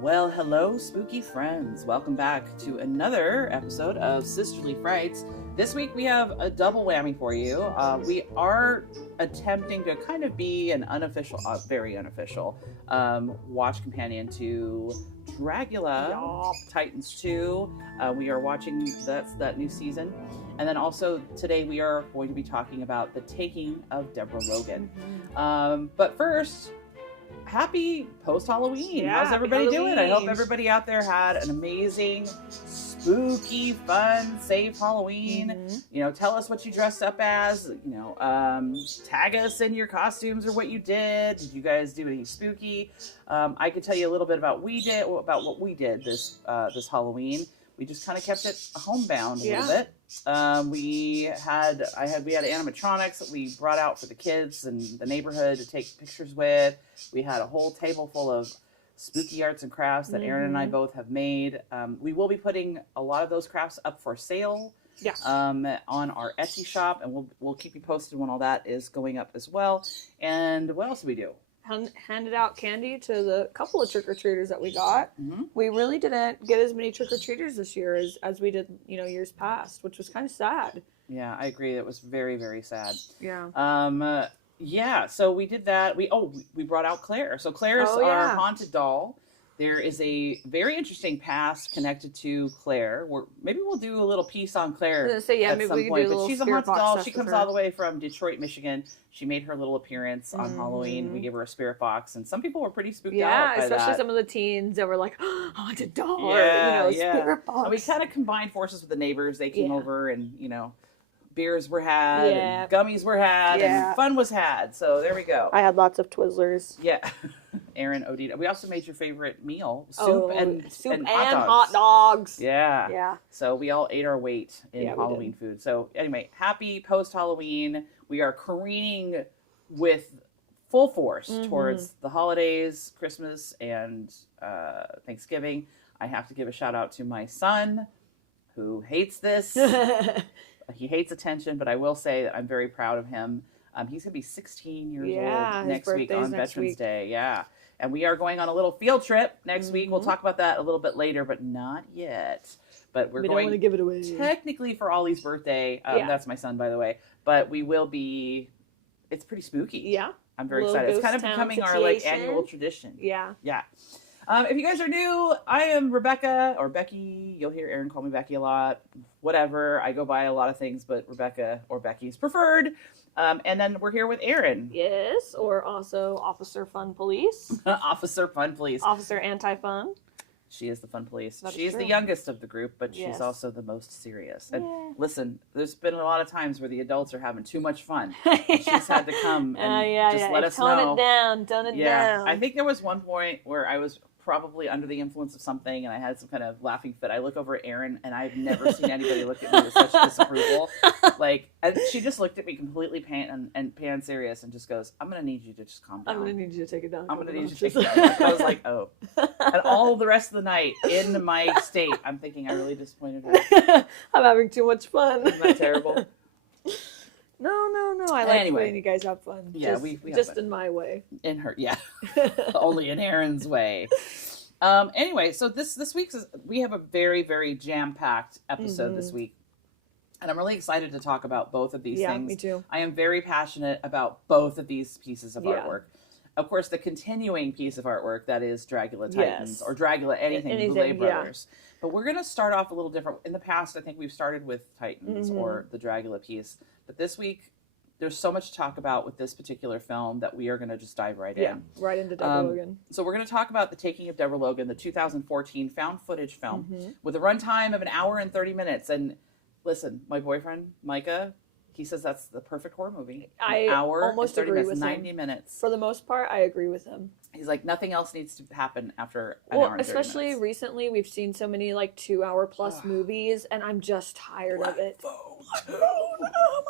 Well, hello, spooky friends. Welcome back to another episode of Sisterly Frights. This week we have a double whammy for you. We are attempting to kind of be an unofficial, very unofficial, watch companion to Dragula Titans 2. We are watching that new season. And then also today we are going to be talking about the Taking of Deborah Logan. But first, happy post-Halloween. Yeah, how's everybody doing? I hope Halloween. everybody out there had an amazing, spooky, fun, safe Halloween. You know, tell us what you dressed up as. You know, tag us in your costumes or what you did. Did you guys do anything spooky? I could tell you a little bit about what we did this Halloween. We just kind of kept it homebound a little bit. We had animatronics that we brought out for the kids and the neighborhood to take pictures with. We had a whole table full of spooky arts and crafts that Erin and I both have made. We will be putting a lot of those crafts up for sale on our Etsy shop, and we'll keep you posted when all that is going up as well. And what else do we do? Handed out candy to the couple of trick-or-treaters that we got. We really didn't get as many trick-or-treaters this year as we did, years past, which was kind of sad. Yeah, I agree. It was very, very sad. Yeah. So we did that. We brought out Claire. So Claire's our haunted doll. There is a very interesting past connected to Claire. Maybe we'll do a little piece on Claire at maybe some we can point. do a But little she's a spirit haunted box doll. test She with comes her. all the way from Detroit, Michigan. She made her little appearance on Halloween. We gave her a spirit box, and some people were pretty spooked out by that. Especially some of the teens that were like, haunted doll, spirit box. And we kind of combined forces with the neighbors. They came over, and beers were had, and gummies were had, and fun was had. So there we go. I had lots of Twizzlers. Yeah. Erin OD'd. We also made your favorite meal, soup and hot dogs. Yeah. So we all ate our weight in Halloween food. So anyway, happy post-Halloween. We are careening with full force towards the holidays, Christmas, and Thanksgiving. I have to give a shout out to my son, who hates this. He hates attention, but I will say that I'm very proud of him. He's going to be 16 years old next week on Veterans Day. Yeah. And we are going on a little field trip next week. We'll talk about that a little bit later, but not yet. But we don't want to give it away. Technically for Ollie's birthday. That's my son, by the way. But we will be, it's pretty spooky. Yeah. I'm very excited. It's kind of becoming our annual tradition. Yeah. Yeah. If you guys are new, I am Rebecca, or Becky. You'll hear Erin call me Becky a lot. Whatever. I go by a lot of things, but Rebecca or Becky's preferred. And then we're here with Erin. Yes, or also Officer Fun Police. Officer Fun Police. Officer Anti-Fun. She is the fun police. That she is true. the youngest of the group, but she's also the most serious. And listen, there's been a lot of times where the adults are having too much fun. She's had to come and just let us know. Tone it down. I think there was one point where I was probably under the influence of something and I had some kind of laughing fit. I look over at Erin and I've never seen anybody look at me with such disapproval. And she just looked at me completely pan serious and just goes, I'm going to need you to just calm down. I'm going to need you to take it down. I'm going to need you to take it down. I was like, oh. And all the rest of the night in my state, I'm thinking I really disappointed her. I'm having too much fun. Isn't that terrible? No. I like when you guys have fun. Yeah, just, we have just fun. in my way. In her, yeah. Only in Erin's way. Anyway, so this week's we have a very, very jam-packed episode this week. And I'm really excited to talk about both of these things. Yeah, me too. I am very passionate about both of these pieces of artwork. Of course, the continuing piece of artwork, that is Dragula Titans, or Dragula anything Boulet Brothers. But we're going to start off a little different. In the past, I think we've started with Titans or the Dragula piece. But this week, there's so much to talk about with this particular film that we are going to just dive right in. Right into Deborah Logan. So we're going to talk about The Taking of Deborah Logan, the 2014 found footage film with a runtime of 1 hour and 30 minutes. And listen, my boyfriend, Micah, he says that's the perfect horror movie. I almost and 30 agree minutes, with 90 him. minutes. For the most part, I agree with him. He's like, nothing else needs to happen after an hour and 30 especially minutes. Recently, we've seen so many 2-hour plus movies, and I'm just tired of it. Oh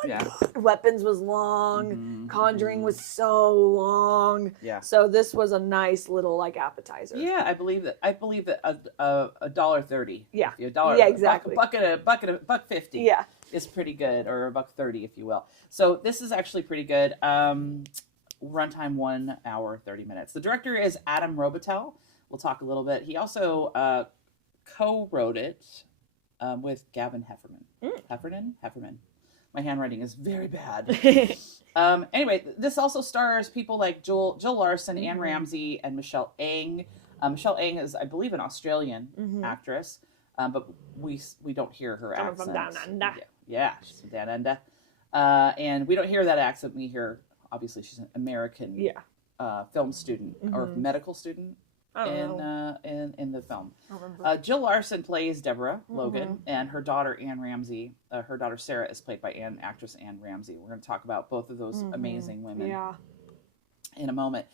my God. Weapons was long. Conjuring was so long. Yeah. So this was a nice little appetizer. Yeah, I believe that $1.30. Yeah. $1. Yeah, exactly. $1.50. Yeah. Is pretty good, or $1.30 if you will. So this is actually pretty good. Runtime 1 hour 30 minutes. The director is Adam Robitel. we'll talk a little bit. He also co-wrote it with Gavin Heffernan. My handwriting is very bad. Anyway, this also stars people like Jill Larson, Anne Ramsey, and Michelle Ang. Michelle Ang is, I believe, an Australian actress, but we don't hear her accent. From down under. Yeah, she's from down under. And we don't hear that accent. We hear, obviously, she's an American film student or medical student in the film. Jill Larson plays Deborah Logan, and her daughter Anne Ramsey, her daughter Sarah, is played by actress Anne Ramsey. We're going to talk about both of those amazing women in a moment.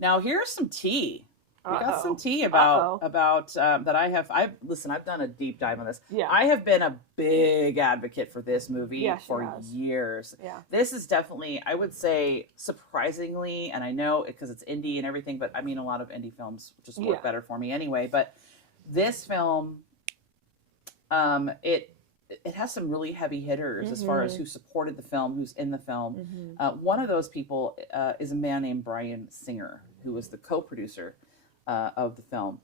Now, here's some tea. We got some tea about that. I've done a deep dive on this. Yeah. I have been a big advocate for this movie for years. Yeah. This is definitely, I would say, surprisingly, and I know because it's indie and everything, but I mean, a lot of indie films just work better for me anyway. But this film, it has some really heavy hitters as far as who supported the film, who's in the film. One of those people is a man named Bryan Singer, who was the co-producer of the film.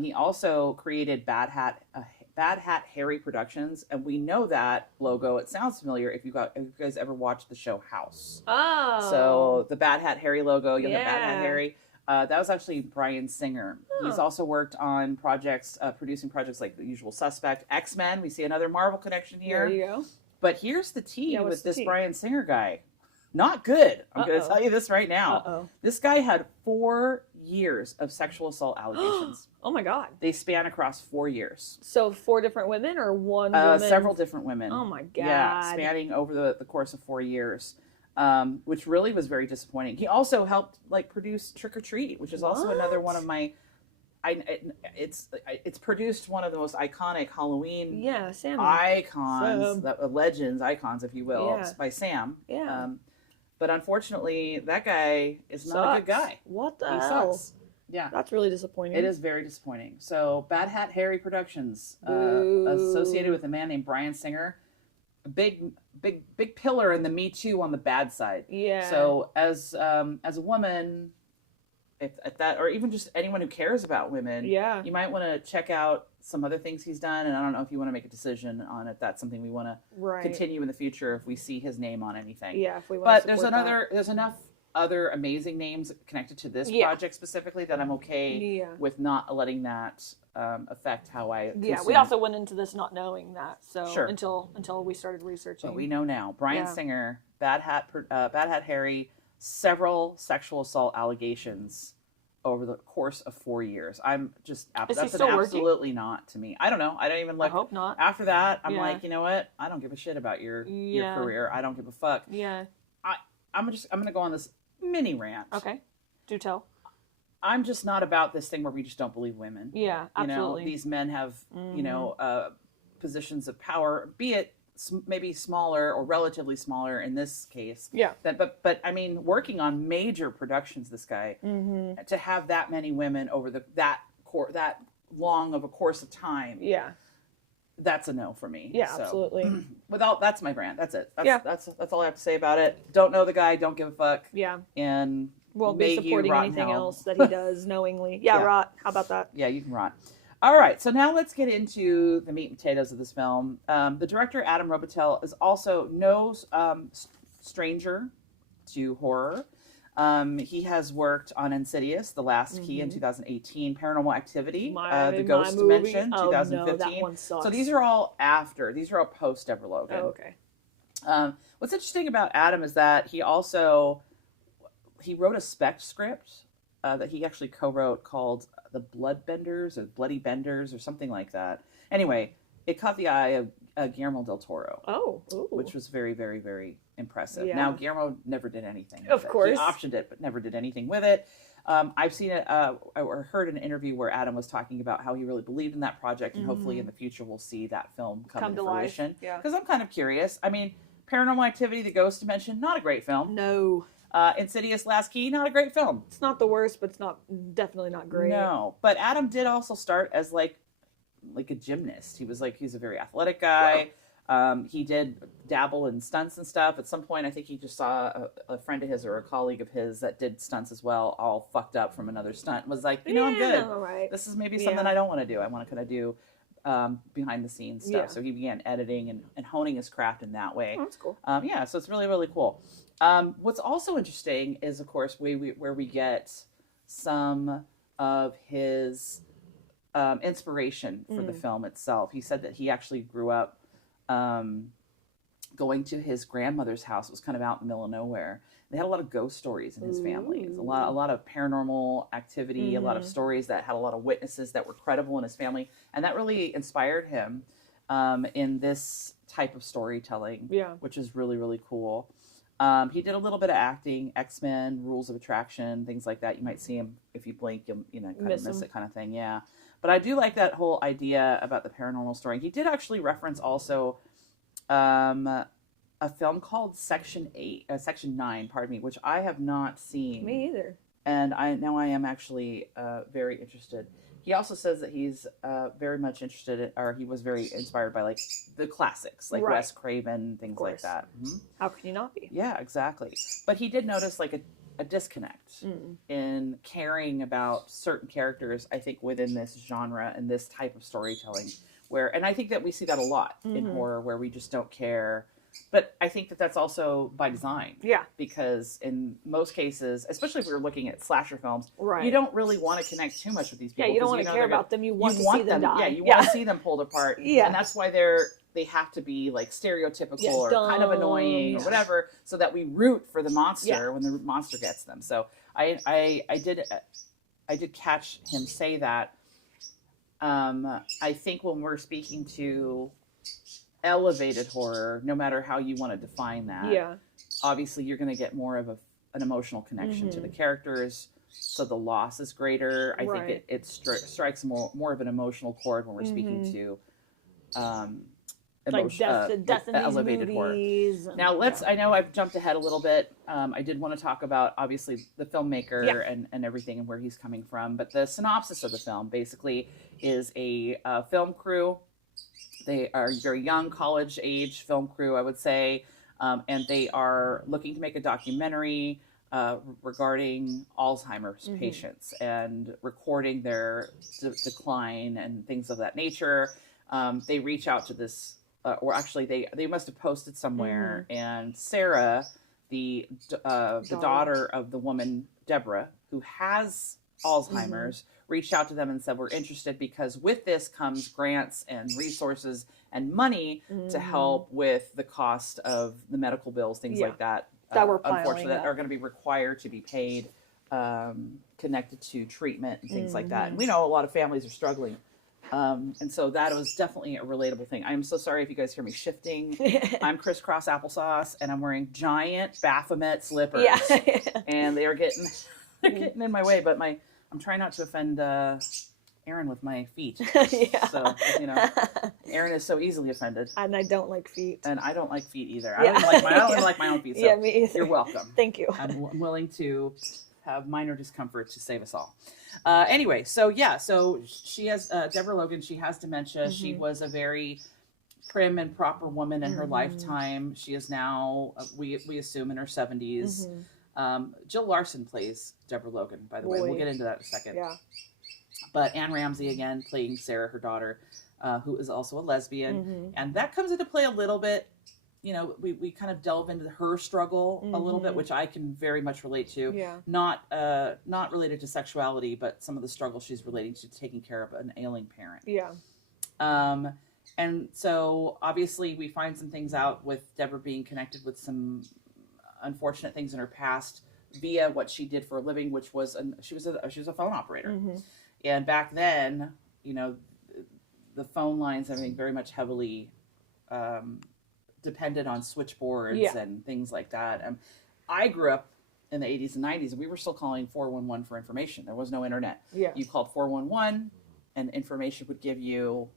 He also created Bad Hat Harry Productions, and we know that logo. It sounds familiar if you guys ever watched the show House. Oh, so the Bad Hat Harry logo, the Bad Hat Harry. That was actually Bryan Singer. He's also worked on projects, producing projects like The Usual Suspect, X-Men. We see another Marvel connection here. There you go. But here's the tea with this Bryan Singer guy. Not good. I'm going to tell you this right now. This guy had 4 years of sexual assault allegations. Oh my God. They span across 4 years. So 4 different women or one woman? Several different women. Oh my God. Yeah, spanning over the course of 4 years, which really was very disappointing. He also helped produce Trick or Treat, which is also another one of my... It's produced one of the most iconic Halloween icons, legends, icons, if you will, by Sam. Yeah. But unfortunately, that guy is not a good guy. What the hell? Sucks. Yeah. That's really disappointing. It is very disappointing. So, Bad Hat Harry Productions, associated with a man named Bryan Singer, a big pillar in the Me Too on the bad side. Yeah. So, as a woman, if that, or even just anyone who cares about women, you might want to check out some other things he's done. And I don't know if you want to make a decision on if that's something we want to continue in the future if we see his name on anything. Yeah, if we want to support that. There's enough other amazing names connected to this project specifically that I'm okay with not letting that affect how I consume. Yeah, we also went into this not knowing that, so until we started researching. But we know now. Bryan Singer, Bad Hat Harry, several sexual assault allegations over the course of 4 years. I'm just that's absolutely not to me. I don't know. I don't even look. I hope not. After that, I'm like, you know what? I don't give a shit about your career. I don't give a fuck. Yeah. I'm gonna go on this mini rant. Okay. Do tell. I'm just not about this thing where we just don't believe women. Yeah, absolutely. These men have positions of power, be it maybe smaller or relatively smaller in this case. Yeah. But I mean, working on major productions, this guy to have that many women over that long of a course of time. Yeah. That's a no for me. Yeah, so, absolutely. That's my brand. That's it. That's all I have to say about it. Don't know the guy. Don't give a fuck. Yeah. And won't be supporting anything else that he does knowingly. Yeah, rot. How about that? Yeah, you can rot. All right, so now let's get into the meat and potatoes of this film. The director, Adam Robitel, is also no stranger to horror. He has worked on Insidious, The Last Key in 2018, Paranormal Activity, The Ghost Dimension, 2015. No, that one sucks. So these are all post Deborah Logan. Oh, okay. What's interesting about Adam is that he wrote a spec script that he actually co-wrote called The Bloodbenders or Bloody Benders or something like that. Anyway, it caught the eye of Guillermo del Toro, which was very, very, very impressive. Yeah. Now, Guillermo never did anything with it. Of course. He optioned it, but never did anything with it. I've seen it, or heard an interview where Adam was talking about how he really believed in that project, and hopefully in the future we'll see that film come to fruition. Because I'm kind of curious. I mean, Paranormal Activity, The Ghost Dimension, not a great film. No. Insidious Last Key, not a great film. It's not the worst, but it's definitely not great. No, but Adam did also start as like a gymnast. He's a very athletic guy. He did dabble in stunts and stuff. At some point, I think he just saw a friend of his or a colleague of his that did stunts as well, all fucked up from another stunt. Was like, I'm good. Right. This is maybe something I don't want to do. I want to kind of do behind the scenes stuff. So he began editing and honing his craft in that way. Oh, that's cool. So it's really, really cool. What's also interesting is, of course, where we get some of his inspiration for the film itself. He said that he actually grew up going to his grandmother's house. It was kind of out in the middle of nowhere. They had a lot of ghost stories in his family. A lot of paranormal activity, a lot of stories that had a lot of witnesses that were credible in his family. And that really inspired him in this type of storytelling, which is really, really cool. He did a little bit of acting, X-Men, Rules of Attraction, things like that. You might see him, if you blink, you'll kind of miss it kind of thing. Yeah. But I do like that whole idea about the paranormal story. He did actually reference also a film called Section 9, which I have not seen. Me either. And I am actually very interested. He also says that he's very much interested or he was very inspired by like the classics, like Wes Craven, things like that. Mm-hmm. How can you not be? Yeah, exactly. But he did notice like a disconnect in caring about certain characters, I think, within this genre and this type of storytelling. And I think that we see that a lot in horror, where we just don't care. But I think that that's also by design. Yeah. Because in most cases, especially if we're looking at slasher films, you don't really want to connect too much with these people. Yeah, you don't want to care about them. You want to see them die. Yeah, you want to see them pulled apart. Yeah. And that's why they have to be like stereotypical or kind of annoying or whatever, so that we root for the monster when the monster gets them. So I did catch him say that. I think when we're speaking to elevated horror, no matter how you want to define that, obviously you're going to get more of an emotional connection to the characters, so the loss is greater. I think it strikes more of an emotional chord when we're speaking to death in elevated horror. Now I know I've jumped ahead a little bit. I did want to talk about obviously the filmmaker and everything and where he's coming from, but the synopsis of the film basically is a film crew. They are very young, college age film crew, I would say, and they are looking to make a documentary regarding Alzheimer's patients and recording their decline and things of that nature. They reach out to this, or actually they must have posted somewhere, and Sarah, the daughter of the woman, Deborah, who has Alzheimer's, reached out to them and said, we're interested because with this comes grants and resources and money to help with the cost of the medical bills, things like that. That were unfortunately that are going to be required to be paid, connected to treatment and things like that. And we know a lot of families are struggling. And so that was definitely a relatable thing. I'm so sorry if you guys hear me shifting. I'm crisscross applesauce and I'm wearing giant Baphomet slippers. And they are getting in my way, but I'm trying not to offend Aaron with my feet. So, Aaron is so easily offended. And I don't like feet. And I don't like feet either. I don't even like my own feet. So me either. You're welcome. Thank you. I'm willing to have minor discomfort to save us all. Anyway, so she has, Deborah Logan, she has dementia. She was a very prim and proper woman in her lifetime. She is now, we assume, in her 70s. Jill Larson plays Deborah Logan, by the way. We'll get into that in a second. Yeah. But Anne Ramsey, again, playing Sarah, her daughter, who is also a lesbian. And that comes into play a little bit. We kind of delve into her struggle a little bit, which I can very much relate to. Yeah. Not related to sexuality, but some of the struggle she's relating to taking care of an ailing parent. Yeah. And so, obviously, we find some things out with Deborah being connected with some unfortunate things in her past via what she did for a living, which was she was a phone operator. And back then, the phone lines, everything very much heavily depended on switchboards and things like that. I grew up in the 80s and 90s, and we were still calling 411 for information. There was no internet. You called 411 and information would give you,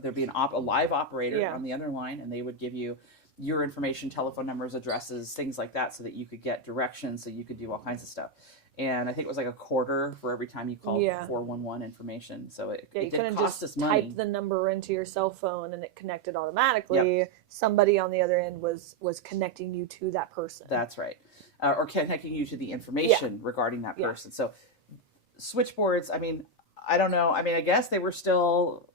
there'd be a live operator on the other line, and they would give you your information, telephone numbers, addresses, things like that, so that you could get directions, so you could do all kinds of stuff. And I think it was like a quarter for every time you called Yeah. 411 information. So it you did couldn't cost just us money. type the number into your cell phone and it connected automatically. Yep. Somebody on the other end was connecting you to that person. That's right. Or connecting you to the information regarding that person. So switchboards, I mean, I don't know. I mean, I guess they were still,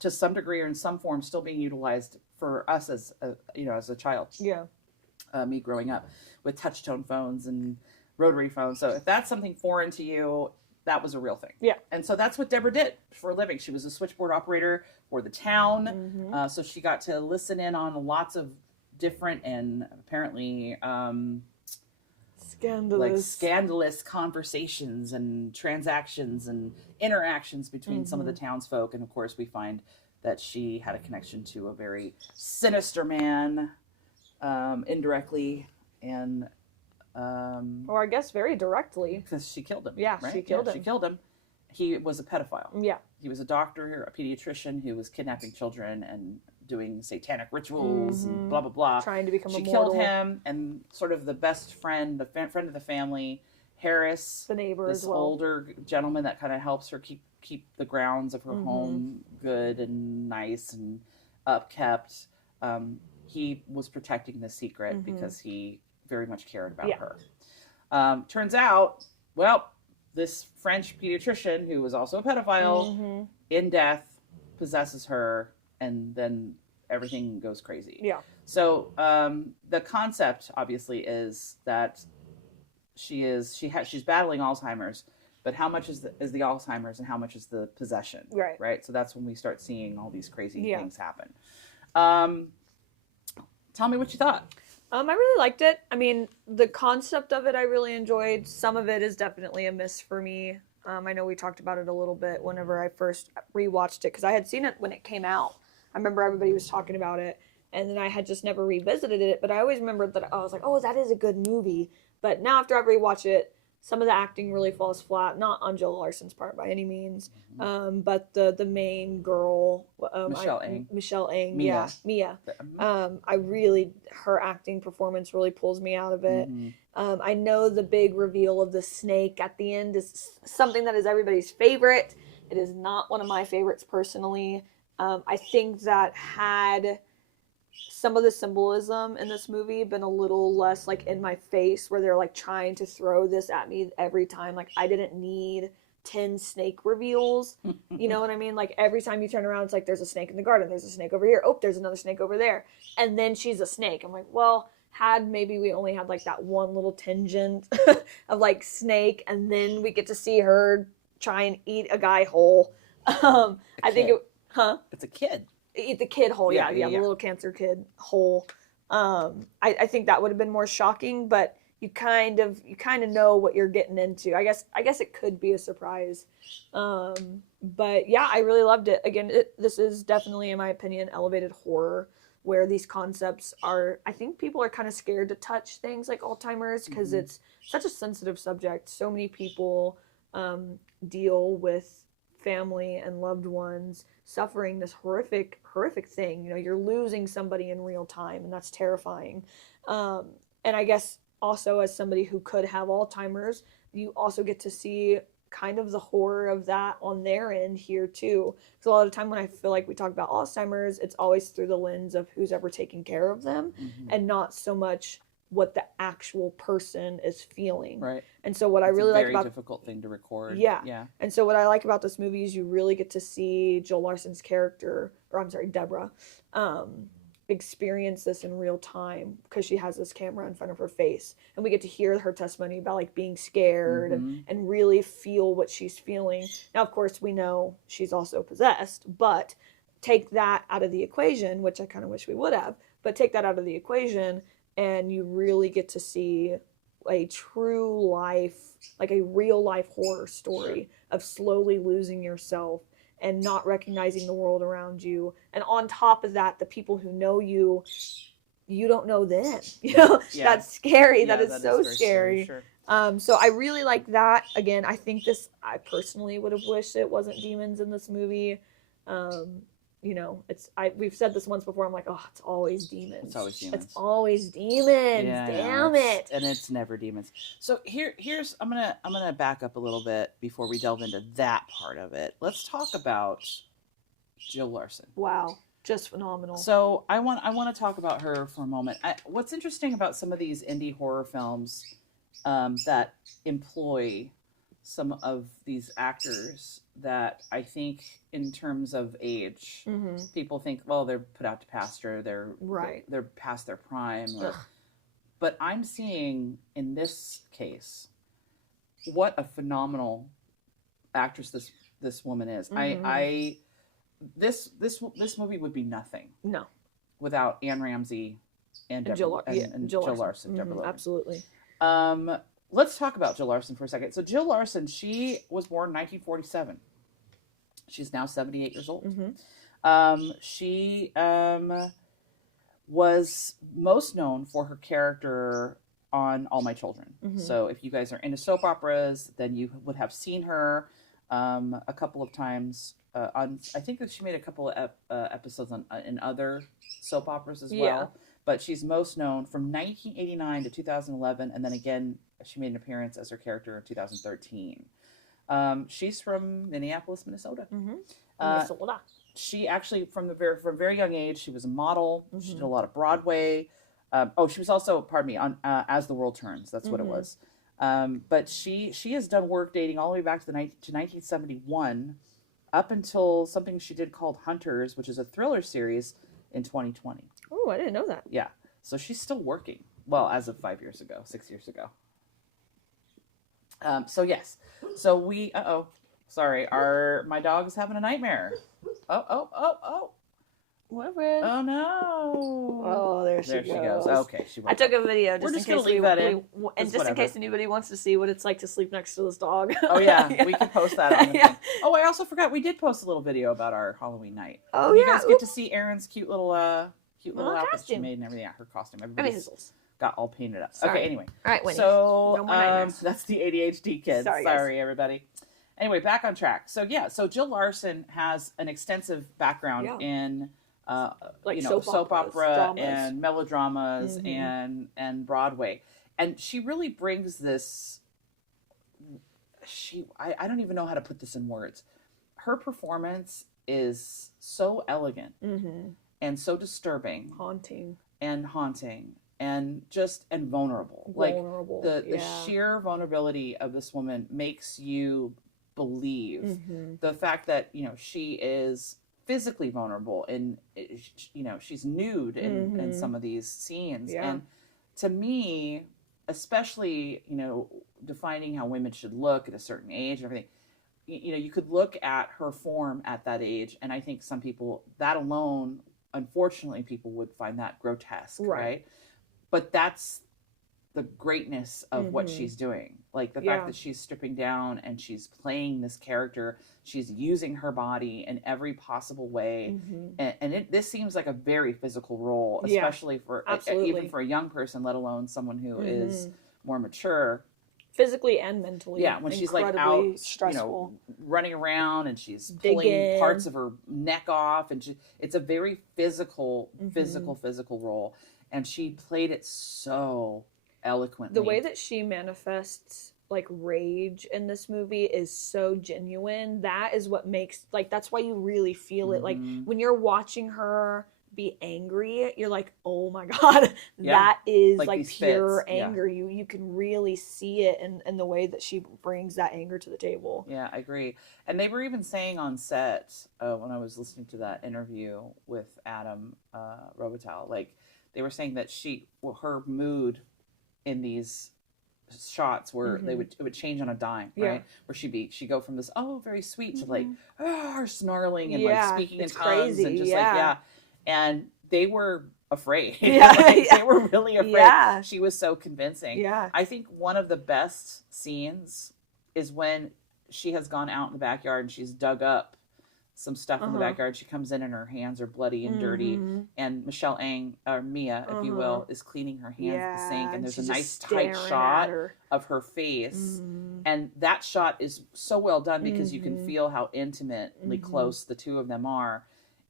to some degree or in some form, still being utilized for us as a child. Yeah. Me growing up with touch tone phones and rotary phones. So if that's something foreign to you, that was a real thing. Yeah. And so that's what Deborah did for a living. She was a switchboard operator for the town. So she got to listen in on lots of different and apparently scandalous conversations and transactions and interactions between some of the townsfolk. And of course we find that she had a connection to a very sinister man, indirectly, and or I guess very directly, because she killed him. Yeah, right? she killed him. She killed him. He was a pedophile. Yeah. He was a doctor, a pediatrician who was kidnapping children and doing satanic rituals and blah, blah, blah. Trying to become She immortal. killed him, and sort of the best friend, friend of the family, Harris, the neighbor this as well. older gentleman that kind of helps her keep the grounds of her home good and nice and upkept. He was protecting the secret because he very much cared about her. Turns out, well, this French pediatrician, who was also a pedophile, in death, possesses her, and then everything goes crazy. Yeah. So the concept, obviously, is that she's battling Alzheimer's, but how much is the Alzheimer's and how much is the possession? Right. Right. So that's when we start seeing all these crazy things happen. Tell me what you thought. I really liked it. I mean, the concept of it I really enjoyed. Some of it is definitely a miss for me. I know we talked about it a little bit whenever I first rewatched it, because I had seen it when it came out. I remember everybody was talking about it, and then I had just never revisited it, but I always remembered that I was like, oh, that is a good movie. But now after I've rewatched it, some of the acting really falls flat, not on Jill Larson's part by any means, but the main girl, Michelle Ang, Mia. I really, her acting performance really pulls me out of it. I know the big reveal of the snake at the end is something that is everybody's favorite. It is not one of my favorites personally. I think that had some of the symbolism in this movie been a little less like in my face, where they're like trying to throw this at me every time. Like, I didn't need 10 snake reveals. You know what I mean? Like, every time you turn around, it's like, there's a snake in the garden, there's a snake over here, oh, there's another snake over there, and then she's a snake. I'm like, well, had maybe we only had like that one little tangent of like snake, and then we get to see her try and eat a guy whole. I think it's a kid. Eat the kid whole, the little cancer kid whole. I think that would have been more shocking, but you kind of know what you're getting into. I guess it could be a surprise. But yeah, I really loved it. Again, this is definitely, in my opinion, elevated horror, where these concepts are, I think people are kind of scared to touch things like Alzheimer's because it's such a sensitive subject. So many people deal with family and loved ones suffering this horrific thing. You know, you're losing somebody in real time, and that's terrifying. And I guess also, as somebody who could have Alzheimer's, you also get to see kind of the horror of that on their end here too. Because a lot of the time when I feel like we talk about Alzheimer's, it's always through the lens of who's ever taking care of them, and not so much what the actual person is feeling. Right. And so what I really like about, very difficult thing to record. Yeah. And so what I like about this movie is you really get to see Jill Larson's character, or I'm sorry, Deborah, experience this in real time, because she has this camera in front of her face, and we get to hear her testimony about like being scared and really feel what she's feeling. Now, of course, we know she's also possessed, but take that out of the equation, which I kind of wish we would have, but take that out of the equation, and you really get to see a true life, like a real life horror story of slowly losing yourself and not recognizing the world around you. And on top of that, the people who know you, you don't know them. You know, that's scary. That is so scary. Sure. So I really like that. Again, I think I personally would have wished it wasn't demons in this movie. you know, we've said this once before. I'm like, oh, it's always demons. It's always demons. It's always demons. Yeah, Damn it. And it's never demons. So here's I'm gonna back up a little bit before we delve into that part of it. Let's talk about Jill Larson. Wow, just phenomenal. So I want to talk about her for a moment. What's interesting about some of these indie horror films that employ some of these actors that I think in terms of age, people think, well, they're put out to pasture, they're past their prime. But I'm seeing in this case what a phenomenal actress this woman is. This movie would be nothing without Anne Ramsey and Jill Larson. Deborah Logan. Absolutely. Let's talk about Jill Larson for a second. So Jill Larson, she was born in 1947. She's now 78 years old. She was most known for her character on All My Children. So if you guys are into soap operas, then you would have seen her a couple of times on. I think that she made a couple of episodes in other soap operas as well. But she's most known from 1989 to 2011, and then again she made an appearance as her character in 2013. She's from Minneapolis, Minnesota. Minnesota. She actually, from a very young age, she was a model. She did a lot of Broadway. She was also, on As the World Turns. That's what it was. But she has done work dating all the way back to 1971, up until something she did called Hunters, which is a thriller series in 2020. Oh, I didn't know that. Yeah. So she's still working. Well, as of 6 years ago. So yes. So we, sorry. My dog is having a nightmare. Oh. What, Red? Oh no. Oh, there she goes. Okay. I took a video just in case in case anybody wants to see what it's like to sleep next to this dog. Oh yeah. We can post that on the thing. Oh, I also forgot we did post a little video about our Halloween night. Oh you guys get to see Erin's cute little outfit costume she made and everything. Yeah, her costume. Everybody's got all painted up. Sorry. Okay, anyway. All right, Winnie. So no more nightmares. that's the ADHD kid. Sorry everybody. Anyway, back on track. So so Jill Larson has an extensive background in soap opera dramas. And melodramas and Broadway. And she really brings this I don't even know how to put this in words. Her performance is so elegant and so disturbing. Haunting. And vulnerable. The sheer vulnerability of this woman makes you believe the fact that, she is physically vulnerable and, she's nude in some of these scenes. Yeah. And to me, especially, defining how women should look at a certain age and everything, you could look at her form at that age. And I think some people, that alone, unfortunately, people would find that grotesque. Right. But that's the greatness of what she's doing. Like the fact that she's stripping down and she's playing this character. She's using her body in every possible way. And this seems like a very physical role, especially for even for a young person, let alone someone who is more mature. Physically and mentally. Yeah, when she's like out, stressful. Running around and she's pulling parts of her neck off. And it's a very physical role. And she played it so eloquently. The way that she manifests like rage in this movie is so genuine. That is what makes, like, that's why you really feel it. Like when you're watching her be angry, you're like, oh my god, that is like pure anger. You can really see it in the way that she brings that anger to the table. Yeah, I agree. And they were even saying on set when I was listening to that interview with Adam Robital, like they were saying that her mood in these shots where it would change on a dime, right? Where she'd go from this very sweet to like snarling and like speaking in tongues crazy. And just and they were afraid. They were really afraid. She was so convincing. I think one of the best scenes is when she has gone out in the backyard and she's dug up some stuff in the backyard. She comes in and her hands are bloody and dirty. And Michelle Ang, or Mia, if you will, is cleaning her hands at the sink. And there's a nice tight shot of her face. And that shot is so well done because you can feel how intimately close the two of them are.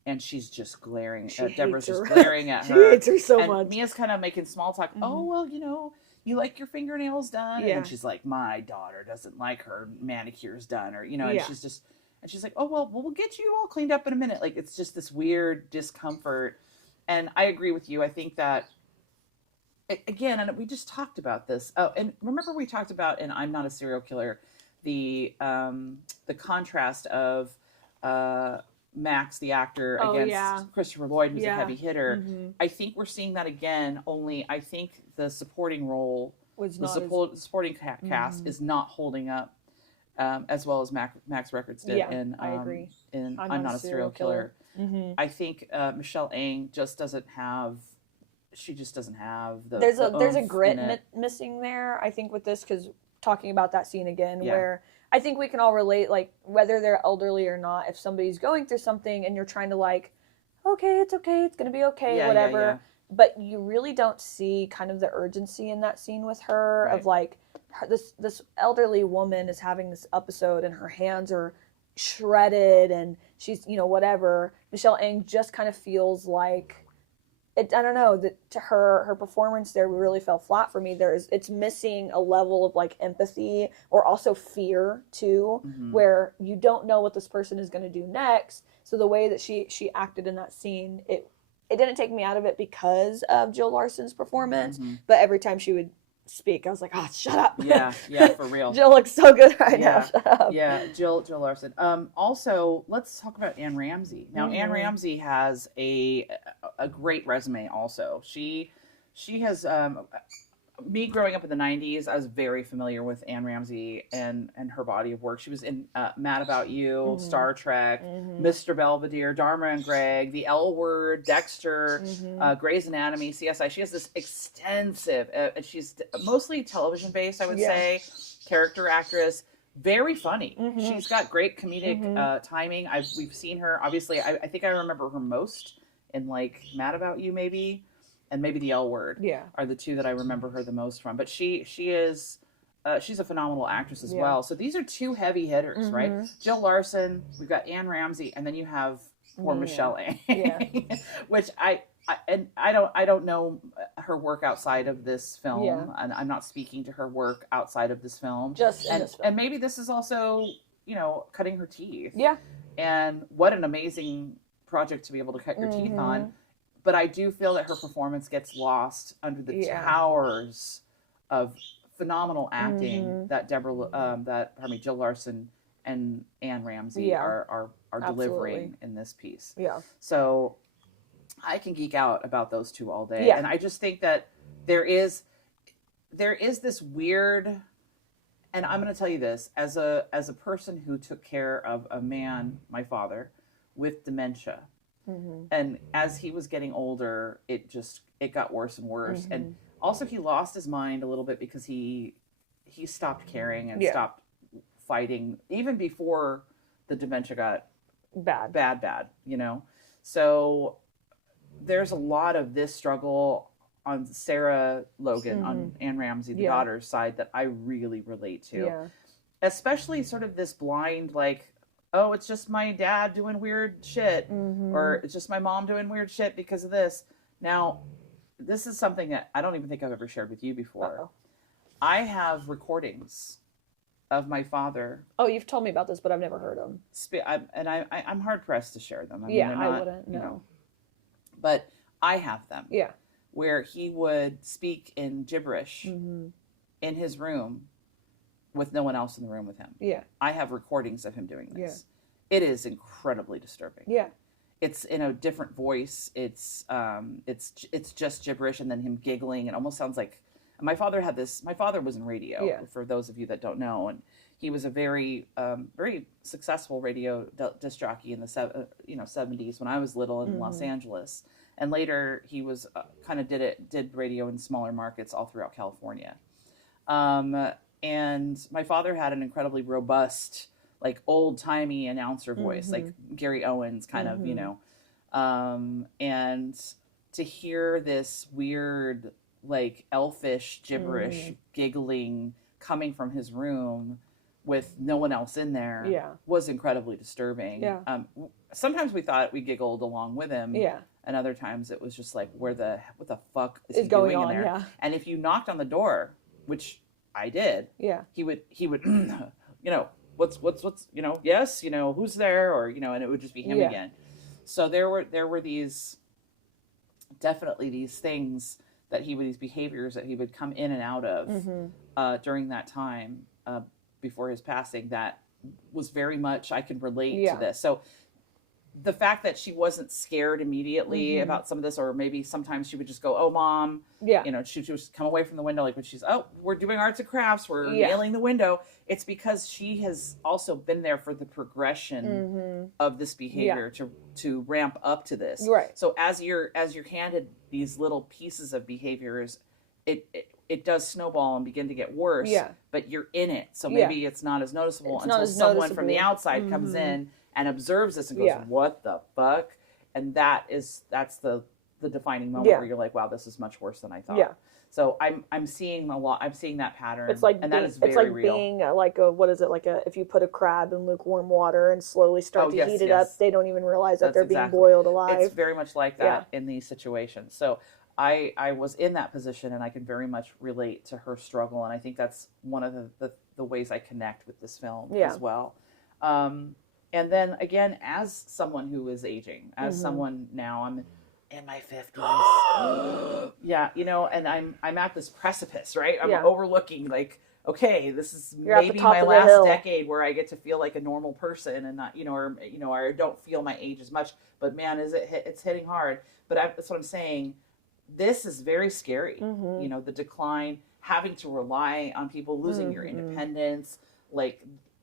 and she's just glaring. She Deborah's hates her. just glaring at She her. hates her so and much. Mia's kind of making small talk. Oh, well, you like your fingernails done? And then she's like, my daughter doesn't like her manicures done, or, and she's like, oh, well, we'll get you all cleaned up in a minute. Like, it's just this weird discomfort. And I agree with you. I think that, again, and we just talked about this. Oh, and remember we talked about, and I'm Not a Serial Killer, the contrast of Max, the actor, against Christopher Lloyd, who's a heavy hitter. I think we're seeing that again, only I think the supporting role, supporting cast is not holding up as well as Max Records did. And I agree. In I'm Not a Serial Killer. I think Michelle Ang just doesn't have. She just doesn't have the. There's a grit missing there. I think with this, because talking about that scene again, where I think we can all relate, like whether they're elderly or not. If somebody's going through something and you're trying to like, okay, it's gonna be okay, whatever. But you really don't see kind of the urgency in that scene with her of like this elderly woman is having this episode and her hands are shredded and she's whatever. Michelle Ang just kind of feels like it. I don't know, that to her performance there really fell flat for me. It's missing a level of like empathy or also fear too, where you don't know what this person is going to do next. So the way that she acted in that scene, it didn't take me out of it because of Jill Larson's performance, but every time she would speak, I was like, oh, shut up. Yeah, for real. Jill looks so good right now. Shut up. Yeah, Jill Larson. Also, let's talk about Anne Ramsey. Now, Anne Ramsey has a great resume also. She has, me growing up in the 90s, I was very familiar with Anne Ramsey and her body of work. She was in Mad About You, Star Trek, Mr. Belvedere, Dharma and Greg, The L Word, Dexter, Grey's Anatomy, CSI. She has this extensive, she's mostly television based, I would say, character actress. Very funny. She's got great comedic timing. We've seen her, obviously, I think I remember her most in like Mad About You maybe. And maybe The L Word are the two that I remember her the most from. But she's a phenomenal actress as well. So these are two heavy hitters, right? Jill Larson, we've got Anne Ramsey, and then you have poor Michelle Ang, which I don't know her work outside of this film, and I'm not speaking to her work outside of this film. And maybe this is also cutting her teeth. Yeah. And what an amazing project to be able to cut your teeth on. But I do feel that her performance gets lost under the towers of phenomenal acting that Jill Larson and Anne Ramsey are delivering in this piece. Yeah. So I can geek out about those two all day. And I just think that there is this weird, and I'm going to tell you this, as a person who took care of a man, my father, with dementia. And as he was getting older, it got worse and worse. And also he lost his mind a little bit because he stopped caring and stopped fighting even before the dementia got bad, So there's a lot of this struggle on Sarah Logan, on Anne Ramsey, the daughter's side, that I really relate to. Yeah. Especially sort of this blind, like, oh, it's just my dad doing weird shit, or it's just my mom doing weird shit because of this. Now, this is something that I don't even think I've ever shared with you before. Uh-oh. I have recordings of my father. Oh, you've told me about this, but I've never heard them. I'm hard pressed to share them. I mean, I wouldn't. No. But I have them. Yeah. Where he would speak in gibberish in his room with no one else in the room with him. Yeah. I have recordings of him doing this. Yeah. It is incredibly disturbing. Yeah. It's in a different voice. It's just gibberish and then him giggling. It almost sounds like my father was in radio, for those of you that don't know, and he was a very very successful radio disc jockey in the 70s when I was little in Los Angeles. And later he was did radio in smaller markets all throughout California. And my father had an incredibly robust, like old-timey announcer voice, like Gary Owens kind of, and to hear this weird, like elfish gibberish giggling coming from his room with no one else in there was incredibly disturbing. Yeah. Sometimes we thought we giggled along with him. Yeah. And other times it was just like, what the fuck is he going doing on? in there? Yeah. And if you knocked on the door, which I did, he would, what's, yes, who's there? Or, and it would just be him again. So there were definitely these things these behaviors that he would come in and out of during that time before his passing that was very much, I can relate to this. So the fact that she wasn't scared immediately about some of this, or maybe sometimes she would just go, "Oh, Mom," she would just come away from the window, like when she's, "Oh, we're doing arts and crafts, we're nailing the window." It's because she has also been there for the progression of this behavior to ramp up to this. Right. So as you're handed these little pieces of behaviors, it does snowball and begin to get worse. Yeah. But you're in it, so maybe it's not as noticeable until someone from the outside comes in and observes this and goes, "What the fuck?" And that's the defining moment where you're like, "Wow, this is much worse than I thought." Yeah. So I'm seeing a lot. I'm seeing that pattern. It's like that is very real. Being if you put a crab in lukewarm water and slowly start to heat it up, they don't even realize that they're being boiled alive. It's very much like that in these situations. So I was in that position, and I can very much relate to her struggle, and I think that's one of the ways I connect with this film as well. And then again, as someone who is aging, as someone now, I'm in my 50s. And I'm at this precipice, right? I'm overlooking, like, okay, this is maybe my last decade where I get to feel like a normal person and not, or I don't feel my age as much. But man, it's hitting hard. But that's what I'm saying. This is very scary. The decline, having to rely on people, losing your independence, like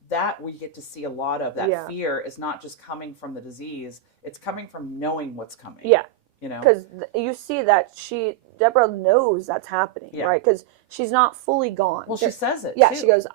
that. We get to see a lot of that fear is not just coming from the disease; it's coming from knowing what's coming. Yeah, because you see that Deborah knows that's happening, right? Because she's not fully gone. Well, she says it. Yeah, too. She goes,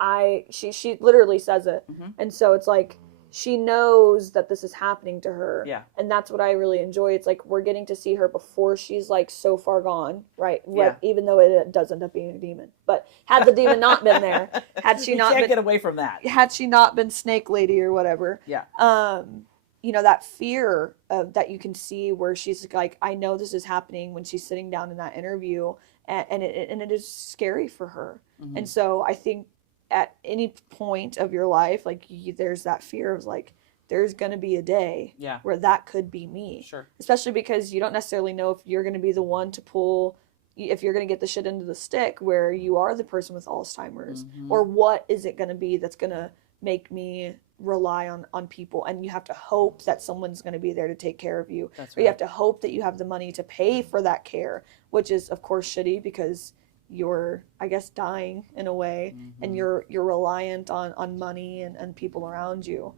she literally says it, and so it's like she knows that this is happening to her. Yeah, and that's what I really enjoy. It's like we're getting to see her before she's like so far gone, right? Yeah. Even though it does end up being a demon, but had the demon not been there, had she not can't get away from that. Had she not been Snake Lady or whatever, that fear of that you can see where she's like, I know this is happening when she's sitting down in that interview, and it is scary for her. And so I think at any point of your life, like there's that fear of like, there's going to be a day where that could be me. Sure. Especially because you don't necessarily know if you're going to be the one to pull, if you're going to get the shit into the stick where you are the person with Alzheimer's, or what is it going to be that's going to make me rely on people. And you have to hope that someone's going to be there to take care of you. That's right. Or you have to hope that you have the money to pay for that care, which is of course shitty because you're, I guess, dying in a way, and you're reliant on money and people around you.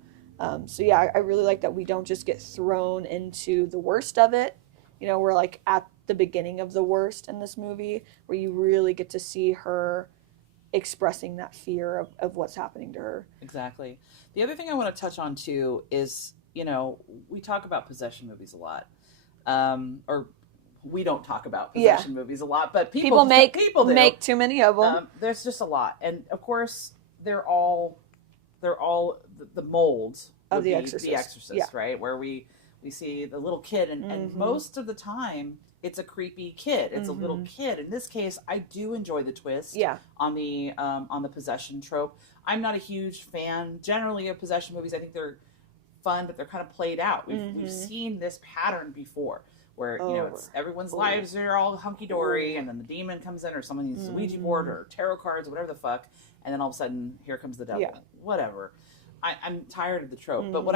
So yeah, I really like that we don't just get thrown into the worst of it. We're like at the beginning of the worst in this movie, where you really get to see her expressing that fear of what's happening to her. Exactly. The other thing I want to touch on too is, we talk about possession movies a lot, or we don't talk about possession movies a lot, but people make too many of them. There's just a lot, and of course they're all the mold of The Exorcist, right? Where we see the little kid, and most of the time it's a creepy kid. It's a little kid. In this case, I do enjoy the twist on the possession trope. I'm not a huge fan generally of possession movies. I think they're fun, but they're kind of played out. We've seen this pattern before, where it's everyone's lives are all hunky dory, and then the demon comes in, or someone uses a Ouija board or tarot cards, or whatever the fuck, and then all of a sudden here comes the devil. Yeah. Whatever. I'm tired of the trope, but what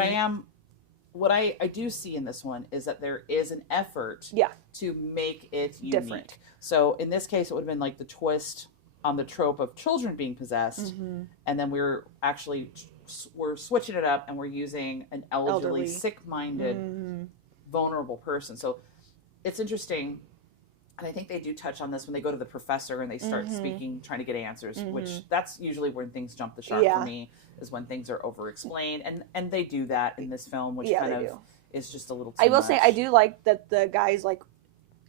I do see in this one is that there is an effort to make it unique. Different. So in this case, it would have been like the twist on the trope of children being possessed, and then we're switching it up, and we're using an elderly. Sick-minded, vulnerable person. So it's interesting, and I think they do touch on this when they go to the professor and they start speaking, trying to get answers, which that's usually when things jump the shark for me, is when things are over-explained, and they do that in this film, which kind of is just a little too much. I will say, I do like that the guy's like,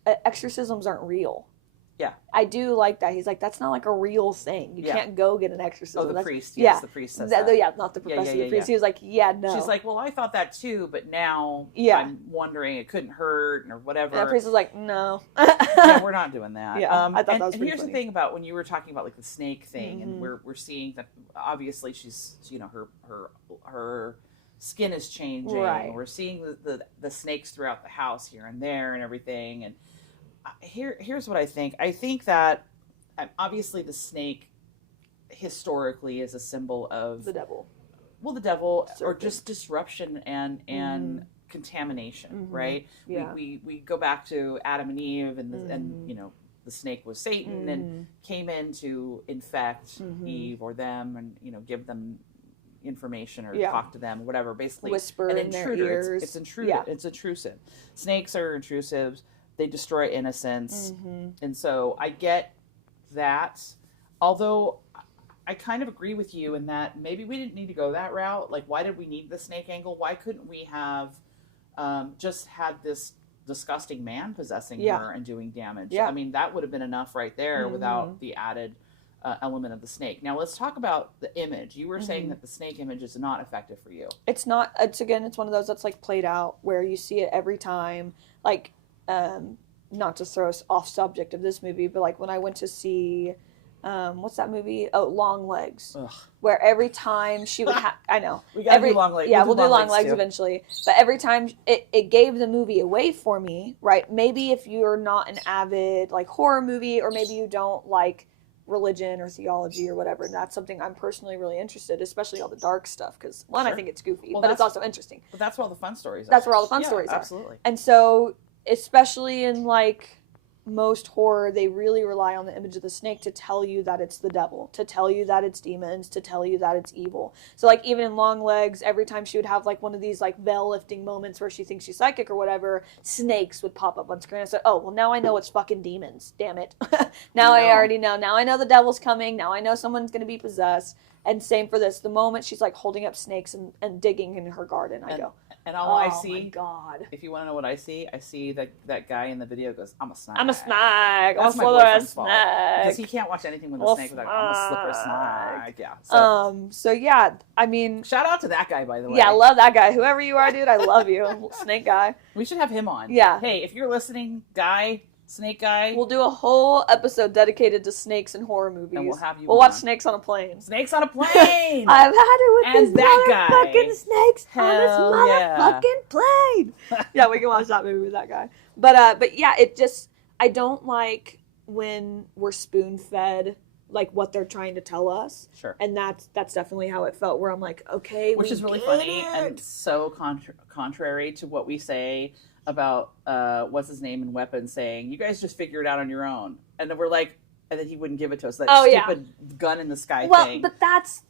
exorcisms aren't real. Yeah. I do like that. He's like, that's not like a real thing. You can't go get an exorcism. Oh, the priest. Yes, the priest says that. Yeah, not the professor. The priest. He was like, no. She's like, well, I thought that too, but now I'm wondering it couldn't hurt or whatever. And the priest was like, no. Yeah, we're not doing that. Yeah, I thought that was pretty here's funny. The thing about when you were talking about like the snake thing, and we're seeing that obviously she's, her skin is changing. Right. We're seeing the snakes throughout the house here and there and everything. And here's what I think. I think that obviously the snake historically is a symbol of the devil. Well, the devil, or just disruption and contamination, right? Yeah. We go back to Adam and Eve, and the snake was Satan and came in to infect Eve or them, and give them information or talk to them or whatever. Basically, whisper in their ears. It's intrusive. It's intrusive. Snakes are intrusive. They destroy innocence, and so I get that. Although I kind of agree with you in that maybe we didn't need to go that route. Like, why did we need the snake angle? Why couldn't we have just had this disgusting man possessing her and doing damage? Yeah. I mean, that would have been enough right there without the added element of the snake. Now, let's talk about the image. You were saying that the snake image is not effective for you. It's not. It's one of those that's like played out where you see it every time. Like, not to throw us off subject of this movie, but like when I went to see, what's that movie? Oh, Long Legs. Ugh. Where every time she would have, I know. We got do Long Legs. Yeah, we'll do Long Legs eventually. But every time it gave the movie away for me, right? Maybe if you're not an avid like horror movie, or maybe you don't like religion or theology or whatever, and that's something I'm personally really interested, especially all the dark stuff, because I think it's goofy, but it's also interesting. But that's where all the fun stories are. That's where all the fun stories are. Absolutely. And so, especially in like most horror, they really rely on the image of the snake to tell you that it's the devil, to tell you that it's demons, to tell you that it's evil. So like even in Long Legs, every time she would have like one of these like veil lifting moments where she thinks she's psychic or whatever, snakes would pop up on screen. I said, oh, well now I know it's fucking demons. Damn it. Now I already know. Now I know the devil's coming. Now I know someone's going to be possessed. And same for this. The moment she's like holding up snakes and digging in her garden, I go, and all I see, oh my God. If you want to know what I see that guy in the video goes, I'm a snake. I'm a snake. That's I'm my boyfriend's fault. Because he can't watch anything with a snake without, I'm a slippery snake. Yeah. So yeah, I mean, shout out to that guy, by the way. Yeah, I love that guy. Whoever you are, dude, I love you. Snake guy. We should have him on. Yeah. Hey, if you're listening, guy, snake guy. We'll do a whole episode dedicated to snakes and horror movies. And we'll have you We'll watch Snakes on a Plane. Snakes on a Plane! I've had it with and these that motherfucking snakes on this Hell motherfucking plane. Yeah, we can watch that movie with that guy. But yeah, it just, I don't like when we're spoon-fed like what they're trying to tell us. Sure. And that's definitely how it felt, where I'm like, okay, which is really funny and so contrary to what we say about what's his name in Weapon, saying you guys just figure it out on your own, and then we're like, and then he wouldn't give it to us, that stupid gun in the sky thing. Well, but that's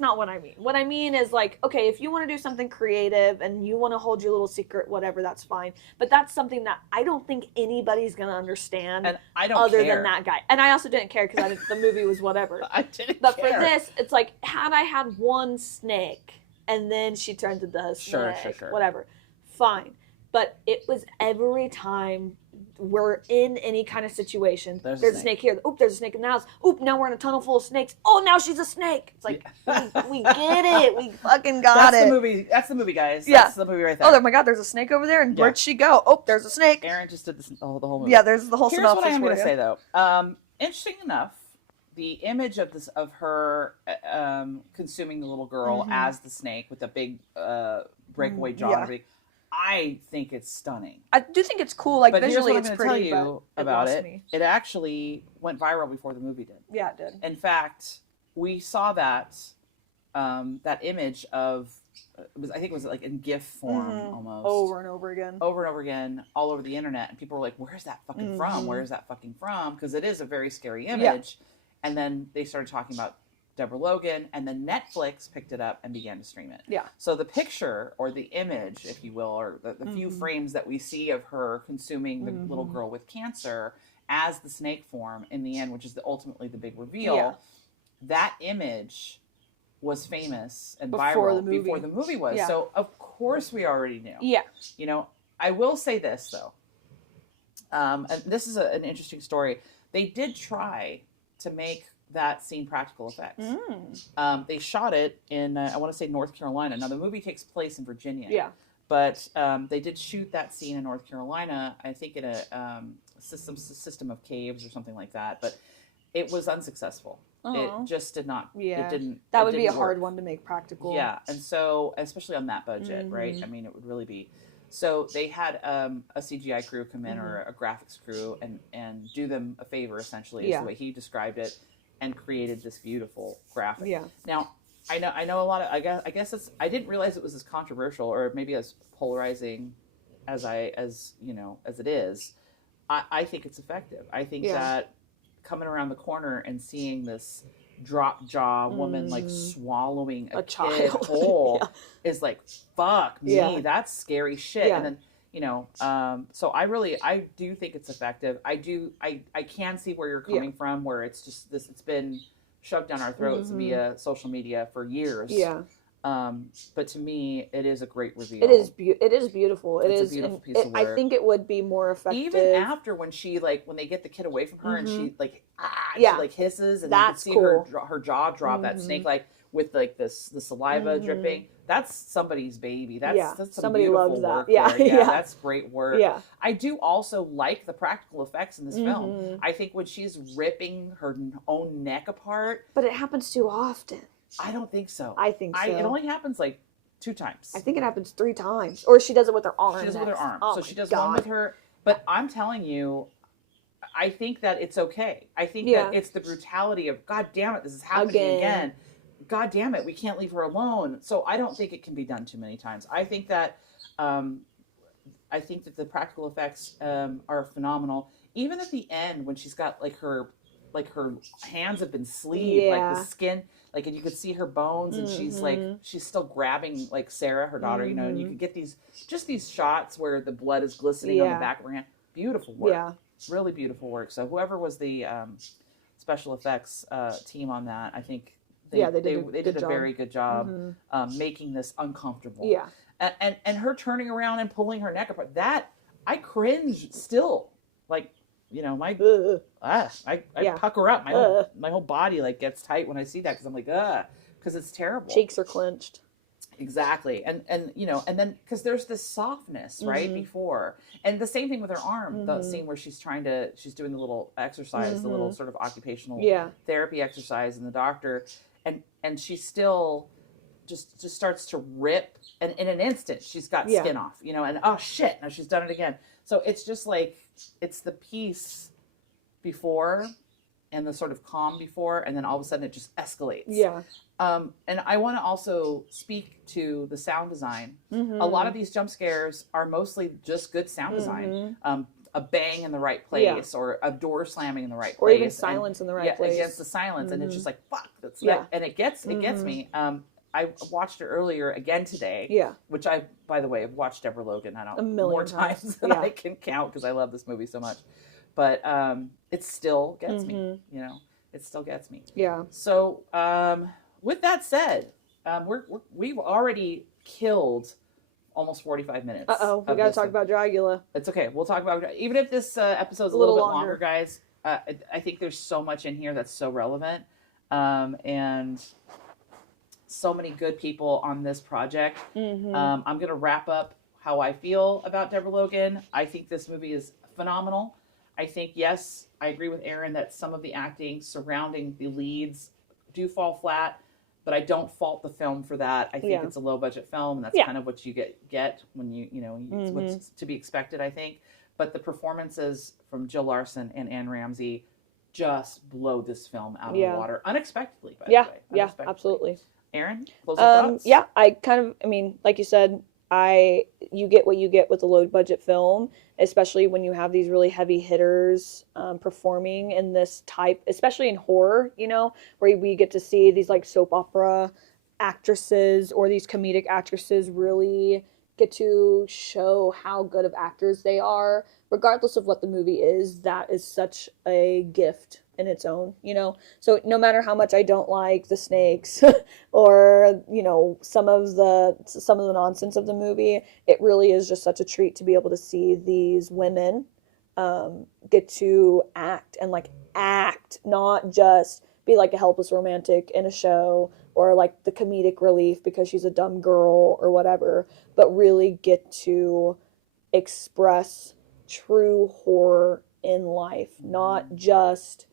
not what I mean. What I mean is like, okay, if you want to do something creative and you want to hold your little secret, whatever, that's fine. But that's something that I don't think anybody's gonna understand, and I don't other care. than that guy. And I also didn't care because the movie was whatever. I didn't But care. for this, it's like, had I had one snake and then she turned into a snake, sure. whatever, fine. But it was every time we're in any kind of situation. There's a snake here. Oop, there's a snake in the house. Oop, now we're in a tunnel full of snakes. Oh, now she's a snake. It's like, we get it. We fucking got That's it. the movie. That's the movie, guys. Yeah. That's the movie right there. Oh my God, there's a snake over there. And where'd she go? Oh, there's a snake. Aaron just did the whole movie. Yeah, there's the whole Here's synopsis. what I'm going to say, though. Interesting enough, the image of her consuming the little girl as the snake with a big breakaway jaw and everything, I think it's stunning. I do think it's cool. Like, but visually, here's what it's I'm pretty. Tell you about it. Me. It actually went viral before the movie did. Yeah, it did. In fact, we saw that image of, I think it was like in GIF form almost. Over and over again, all over the internet, and people were like, "Where's that fucking from? Where's that fucking from?" Because it is a very scary image. Yeah. And then they started talking about Deborah Logan, and then Netflix picked it up and began to stream it. Yeah. So the picture, or the image, if you will, or the few frames that we see of her consuming the little girl with cancer as the snake form in the end, which is ultimately the big reveal, that image was famous and viral before the movie was. Yeah. So of course we already knew. Yeah. You know, I will say this though, and this is an interesting story. They did try to make that scene practical effects. They shot it in, I want to say, North Carolina. Now, the movie takes place in Virginia. Yeah. But they did shoot that scene in North Carolina, I think in a system of caves or something like that. But it was unsuccessful. It just did not. Yeah. It didn't. That would it be a didn't hard work. one to make practical. Yeah, and so especially on that budget, right? I mean, it would really be. So they had a CGI crew come in or a graphics crew and do them a favor, essentially, is the way he described it, and created this beautiful graphic. Yeah. Now, I know a lot of. I guess it's. I didn't realize it was as controversial or maybe as polarizing as it is. I think it's effective. I think that coming around the corner and seeing this drop jaw woman like swallowing a kid child whole is like, fuck me, that's scary shit. And then so I do think it's effective. I can see where you're coming from, where it's just this, it's been shoved down our throats via social media for years. But to me, it is a great reveal. It is beautiful. It's a beautiful piece of work. I think it would be more effective. Even after when they get the kid away from her and she she like hisses and that's you can see cool. her jaw drop, that snake like with like the saliva dripping. That's somebody's baby. That's some somebody beautiful loves that. work there. That's great work. Yeah. I do also like the practical effects in this film. I think when she's ripping her own neck apart. But it happens too often. I don't think so. I think so. It only happens like 2 times. I think it happens 3 times. Or she does it with her arm. She does it with her arm. Oh so she does one with her. But I'm telling you, I think that it's okay. I think that it's the brutality of, God damn it, this is happening again. God damn it, we can't leave her alone. So I don't think it can be done too many times. I think that the practical effects are phenomenal. Even at the end when she's got like her hands have been sleeved, like the skin, like, and you could see her bones, and she's still grabbing like Sarah, her daughter, and you could get these shots where the blood is glistening on the back of her hand. Beautiful work. Yeah. Really beautiful work. So whoever was the special effects team on that, I think they did a very good job making this uncomfortable. Yeah. And her turning around and pulling her neck apart, that I cringe still. Like, I pucker up. My whole body like gets tight when I see that, because I'm like, because it's terrible. Cheeks are clenched. Exactly. And then because there's this softness right before, and the same thing with her arm, the scene where she's doing the little exercise, the little sort of occupational therapy exercise, and the doctor, and she still just starts to rip, and in an instant she's got skin off, and oh shit, now she's done it again. So it's just like, it's the peace before and the sort of calm before, and then all of a sudden it just escalates. Yeah. And I want to also speak to the sound design. A lot of these jump scares are mostly just good sound design. A bang in the right place, or a door slamming in the right place, or even silence in the right place. Against the silence, and it's just like, fuck, that's and it gets me. I watched it earlier again today. Yeah. Which I, by the way, have watched Deborah Logan, I don't know, more times than I can count, because I love this movie so much. But it still gets me, it still gets me. Yeah. So with that said, we've already killed almost 45 minutes. We got to talk about Dragula. It's okay. We'll talk about, even if this episode's a little bit longer, guys. I think there's so much in here that's so relevant. And so many good people on this project. I'm going to wrap up how I feel about Deborah Logan. I think this movie is phenomenal. I think, yes, I agree with Aaron that some of the acting surrounding the leads do fall flat, but I don't fault the film for that. I think it's a low budget film, and that's kind of what you get when it's what's to be expected, I think. But the performances from Jill Larson and Anne Ramsey just blow this film out of the water unexpectedly, by the way. Yeah, absolutely. Aaron, closing thoughts? Yeah, like you said, you get what you get with a low budget film, especially when you have these really heavy hitters performing in this type, especially in horror, where we get to see these like soap opera actresses or these comedic actresses really get to show how good of actors they are, regardless of what the movie is. That is such a gift in its own, so no matter how much I don't like the snakes or some of the nonsense of the movie, it really is just such a treat to be able to see these women get to act and like act, not just be like a helpless romantic in a show or like the comedic relief because she's a dumb girl or whatever, but really get to express true horror in life, not just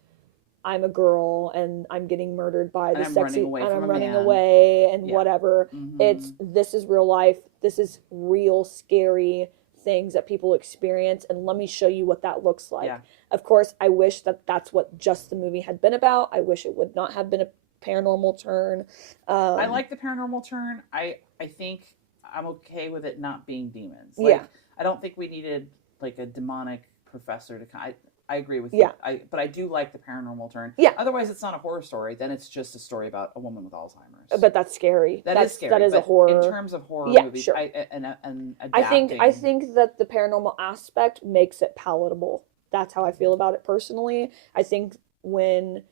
I'm a girl and I'm getting murdered by the sexy and I'm running away and whatever. It's this is real life. This is real scary things that people experience, and let me show you what that looks like. Of course, I wish that that's what just the movie had been about. I wish it would not have been a paranormal turn. I like the paranormal turn. I think I'm okay with it not being demons. Like, I don't think we needed like a demonic professor to I agree with you. But I do like the paranormal turn. Otherwise, it's not a horror story. Then it's just a story about a woman with Alzheimer's. But that's scary. That's scary. That is a horror. In terms of horror movies, sure. And adapting. I think that the paranormal aspect makes it palatable. That's how I feel about it personally. I think when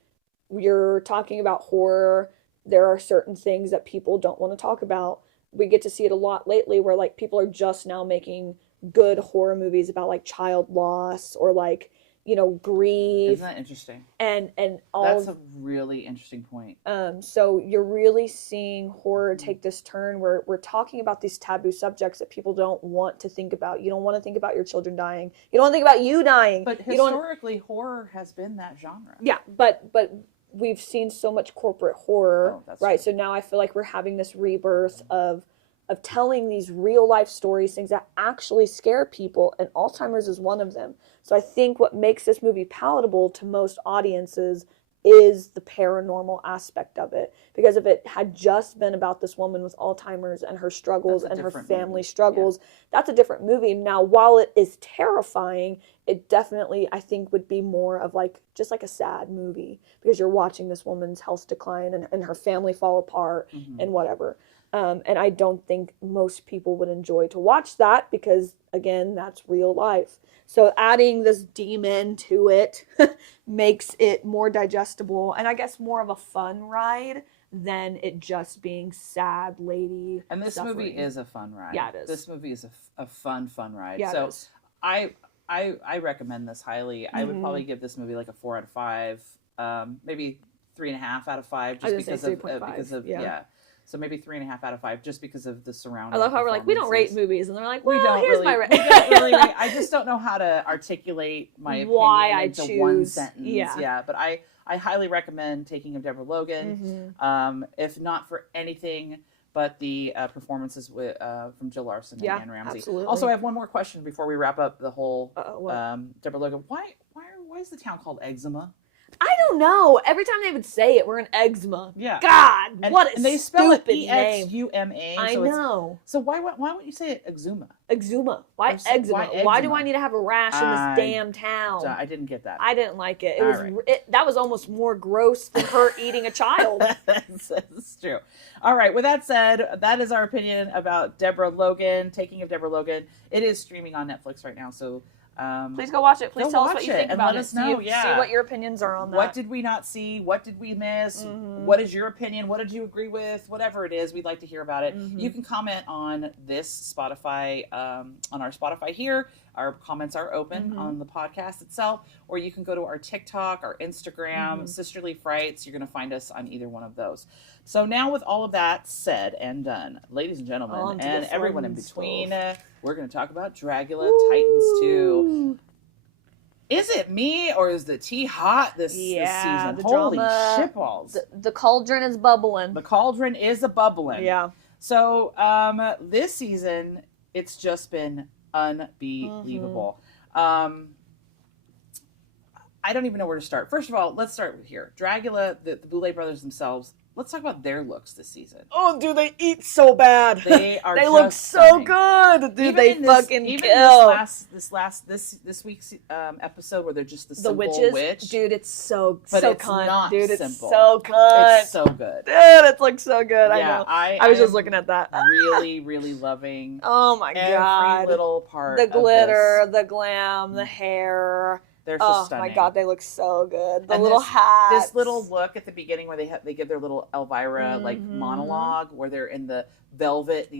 you're talking about horror, there are certain things that people don't want to talk about. We get to see it a lot lately where like people are just now making good horror movies about like child loss or like, you know, grief. Isn't that interesting? And all that's a really interesting point. So you're really seeing horror take this turn where we're talking about these taboo subjects that people don't want to think about. You don't want to think about your children dying. You don't want to think about you dying. But historically, horror has been that genre. Yeah, but we've seen so much corporate horror, right? True. So now I feel like we're having this rebirth of telling these real life stories, things that actually scare people, and Alzheimer's is one of them. So I think what makes this movie palatable to most audiences is the paranormal aspect of it. Because if it had just been about this woman with Alzheimer's and her struggles and her family struggles, that's a different movie. Now, while it is terrifying, it definitely, I think, would be more of like, just like a sad movie. Because you're watching this woman's health decline and her family fall apart and whatever. And I don't think most people would enjoy to watch that because, again, that's real life. So adding this demon to it makes it more digestible and I guess more of a fun ride than it just being sad lady. And this movie is a fun ride. Yeah, it is. This movie is a fun ride. Yeah, so it is. I recommend this highly. I would probably give this movie like a 4 out of 5, maybe 3.5 out of 5, just because of So maybe 3.5 out of 5, just because of the surrounding. I love how we're like, we don't rate movies, and they're like, well, we don't here's really, my rating. I just don't know how to articulate my opinion why I into choose one sentence. Yeah, but I highly recommend Taking of Deborah Logan. If not for anything but the performances from Jill Larson and Anne Ramsey. Absolutely. Also, I have one more question before we wrap up the whole Deborah Logan. Why is the town called Eczema? I don't know. Every time they would say it, we're in eczema. Yeah. God, what a and they spell it stupid name. EXUMA. I know. So why wouldn't you say it eczema? Eczema. Why eczema? Why do I need to have a rash in this damn town? I didn't get that. I didn't like it. That was almost more gross than her eating a child. That's true. All right. With that said, that is our opinion about Deborah Logan, Taking of Deborah Logan. It is streaming on Netflix right now, so please go watch it. Please tell us what you think about it. Let us know. See what your opinions are on that. What did we not see? What did we miss? What is your opinion? What did you agree with? Whatever it is, we'd like to hear about it. You can comment on this Spotify, on our Spotify here. Our comments are open on the podcast itself, or you can go to our TikTok, our Instagram, Sisterly Frights. You're going to find us on either one of those. So now with all of that said and done, ladies and gentlemen, and everyone in between, we're going to talk about Dragula Titans 2. Is it me or is the tea hot this season? Holy shitballs. The cauldron is bubbling. The cauldron is a-bubbling. Yeah. So this season, it's just been unbelievable. I don't even know where to start. First of all, let's start here. Dragula, the Boulet brothers themselves, let's talk about their looks this season. Oh, dude, they eat so bad. They are. They look so good, dude. They fucking kill. This week's episode where they're just the simple witches, witch, dude. It's so it's cunt, not dude. It's simple. so cunt. It's so good, dude. It looks so good. Yeah, I know. I was just looking at that. Really, really loving. Oh my god! Every little part. The glitter, the glam, the hair. They're just stunning. Oh my God, they look so good. The and little hats. This little look at the beginning where they give their little Elvira like monologue where they're in the velvet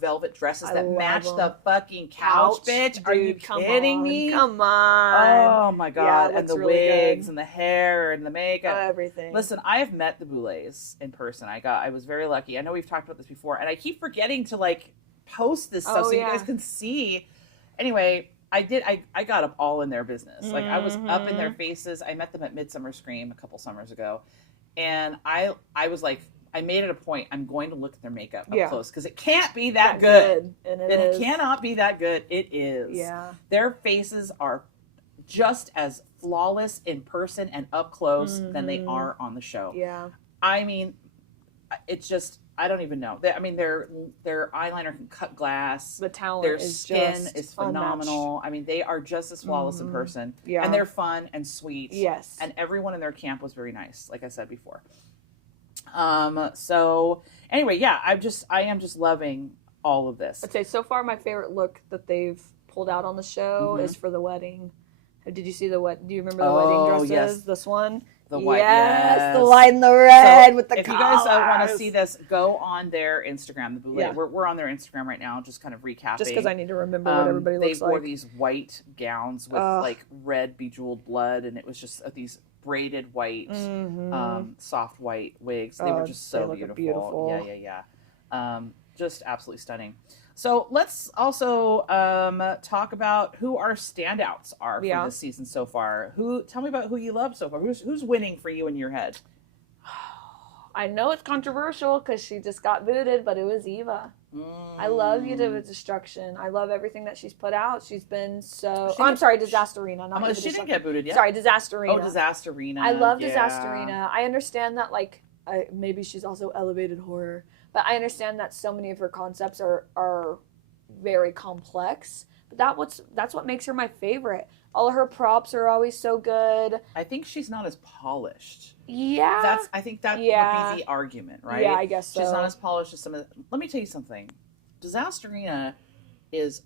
velvet dresses that match the fucking couch, bitch. Dude, are you kidding me? Come on. Oh my God. Yeah, and the really wigs good. and the hair and the makeup. Everything. Listen, I have met the Boulets in person. I was very lucky. I know we've talked about this before, and I keep forgetting to like post this stuff so you guys can see. Anyway, I got up all in their business. Like I was up in their faces. I met them at Midsummer Scream a couple summers ago. And I was like, I made it a point. I'm going to look at their makeup up close because it can't be that good. And it cannot be that good. It is. Yeah. Their faces are just as flawless in person and up close than they are on the show. Yeah. I mean, it's just, I don't even know. I mean, their eyeliner can cut glass. The talent their is skin just is phenomenal. I mean, they are just as flawless in person. Yeah. And they're fun and sweet. Yes. And everyone in their camp was very nice, like I said before. So anyway, yeah, I am just loving all of this. I'd say so far my favorite look that they've pulled out on the show is for the wedding. Did you see the what? Do you remember the wedding dresses? Yes. This one. The white, yes, the white and the red with the if collars. you guys want to see this, go on their Instagram. The Boulets. Yeah. We're on their Instagram right now, just kind of recapping. Just because I need to remember what everybody looks They like. wore these white gowns with like red bejeweled blood, and it was just these braided white, soft white wigs. They were just so beautiful. Yeah. Just absolutely stunning. So let's also talk about who our standouts are for this season so far. Tell me about who you love so far. Who's winning for you in your head? I know it's controversial because she just got booted, but it was Eva. I love You to Destruction. I love everything that she's put out. She's been so... I'm sorry, Disasterina. Not she didn't get booted yet. Sorry, Disasterina. Oh, Disasterina. I love Disasterina. I understand that, like, maybe she's also elevated horror, but I understand that so many of her concepts are very complex. But that's what makes her my favorite. All of her props are always so good. I think she's not as polished. Yeah. I think that would be the argument, right? Yeah, I guess so. She's not as polished as some of the... Let me tell you something. Disasterina is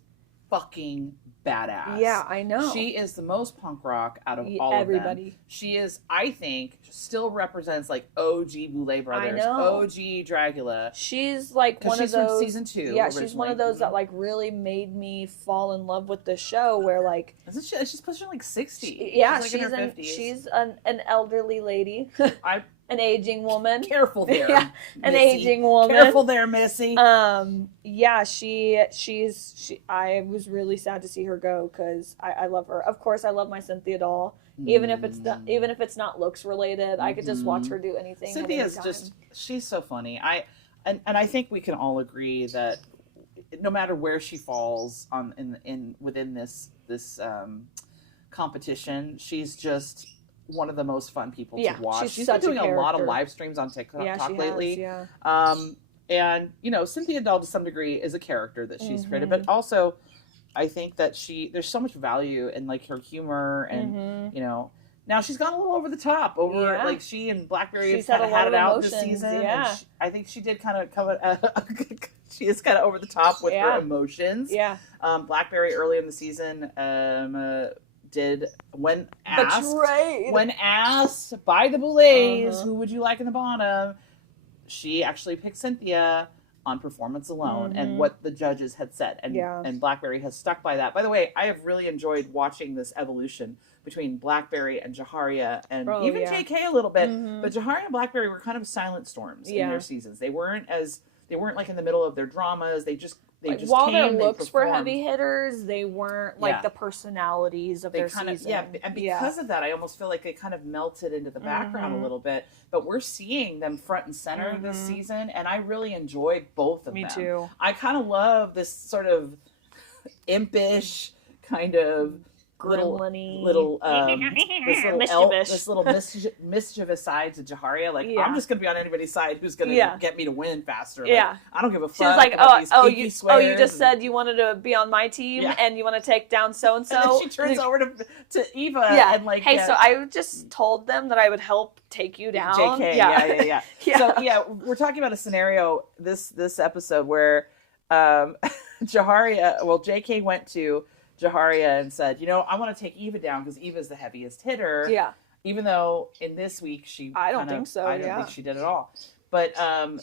fucking badass. Yeah, I know. She is the most punk rock out of all everybody. of them. She is, I think, still represents like OG Boulet Brothers, OG Dragula. She's like one of those from season 2. Yeah, originally. she's one of those that like really made me fall in love with the show. Where like, isn't she? She's pushing like 60. She's in her 50s. She's an elderly lady. An aging woman. Careful there. Yeah, an aging woman. Careful there, Missy. Yeah, she's I was really sad to see her go because I love her. Of course, I love my Cynthia doll. Even if it's not looks related, I could just watch her do anything. Cynthia's she's so funny. And I think we can all agree that no matter where she falls within this competition, she's just one of the most fun people to watch. She's been doing a lot of live streams on TikTok lately. And, you know, Cynthia Doll to some degree is a character that she's created, but also I think that there's so much value in like her humor and, you know, now she's gone a little over the top like she and Blackberry have kind of had it out this season. Yeah. And I think she did kind of come she is kind of over the top with her emotions. Yeah. Blackberry early in the season, when asked by the Boulets, who would you like in the bottom, she actually picked Cynthia on performance alone and what the judges had said, and Blackberry has stuck by that. By the way, I have really enjoyed watching this evolution between Blackberry and Jaharia and even JK a little bit, but Jaharia and Blackberry were kind of silent storms in their seasons. They weren't like in the middle of their dramas. They just while their looks were heavy hitters, they weren't like the personalities of their season. And because of that, I almost feel like they kind of melted into the background a little bit. But we're seeing them front and center this season, and I really enjoyed both of them. Me too. I kind of love this sort of impish kind of little mischievous side to Jaharia. Like, I'm just gonna be on anybody's side who's gonna get me to win faster. Like, I don't give a fuck. She's like, you just said you wanted to be on my team and you want to take down so and so. And then she turns over to Eva and like, hey, so I just told them that I would help take you down. JK, yeah. So we're talking about a scenario this episode where JK went to Jaharia and said, I want to take Eva down because Eva's the heaviest hitter. Yeah. Even though in this week I don't think so. I don't think she did at all. But and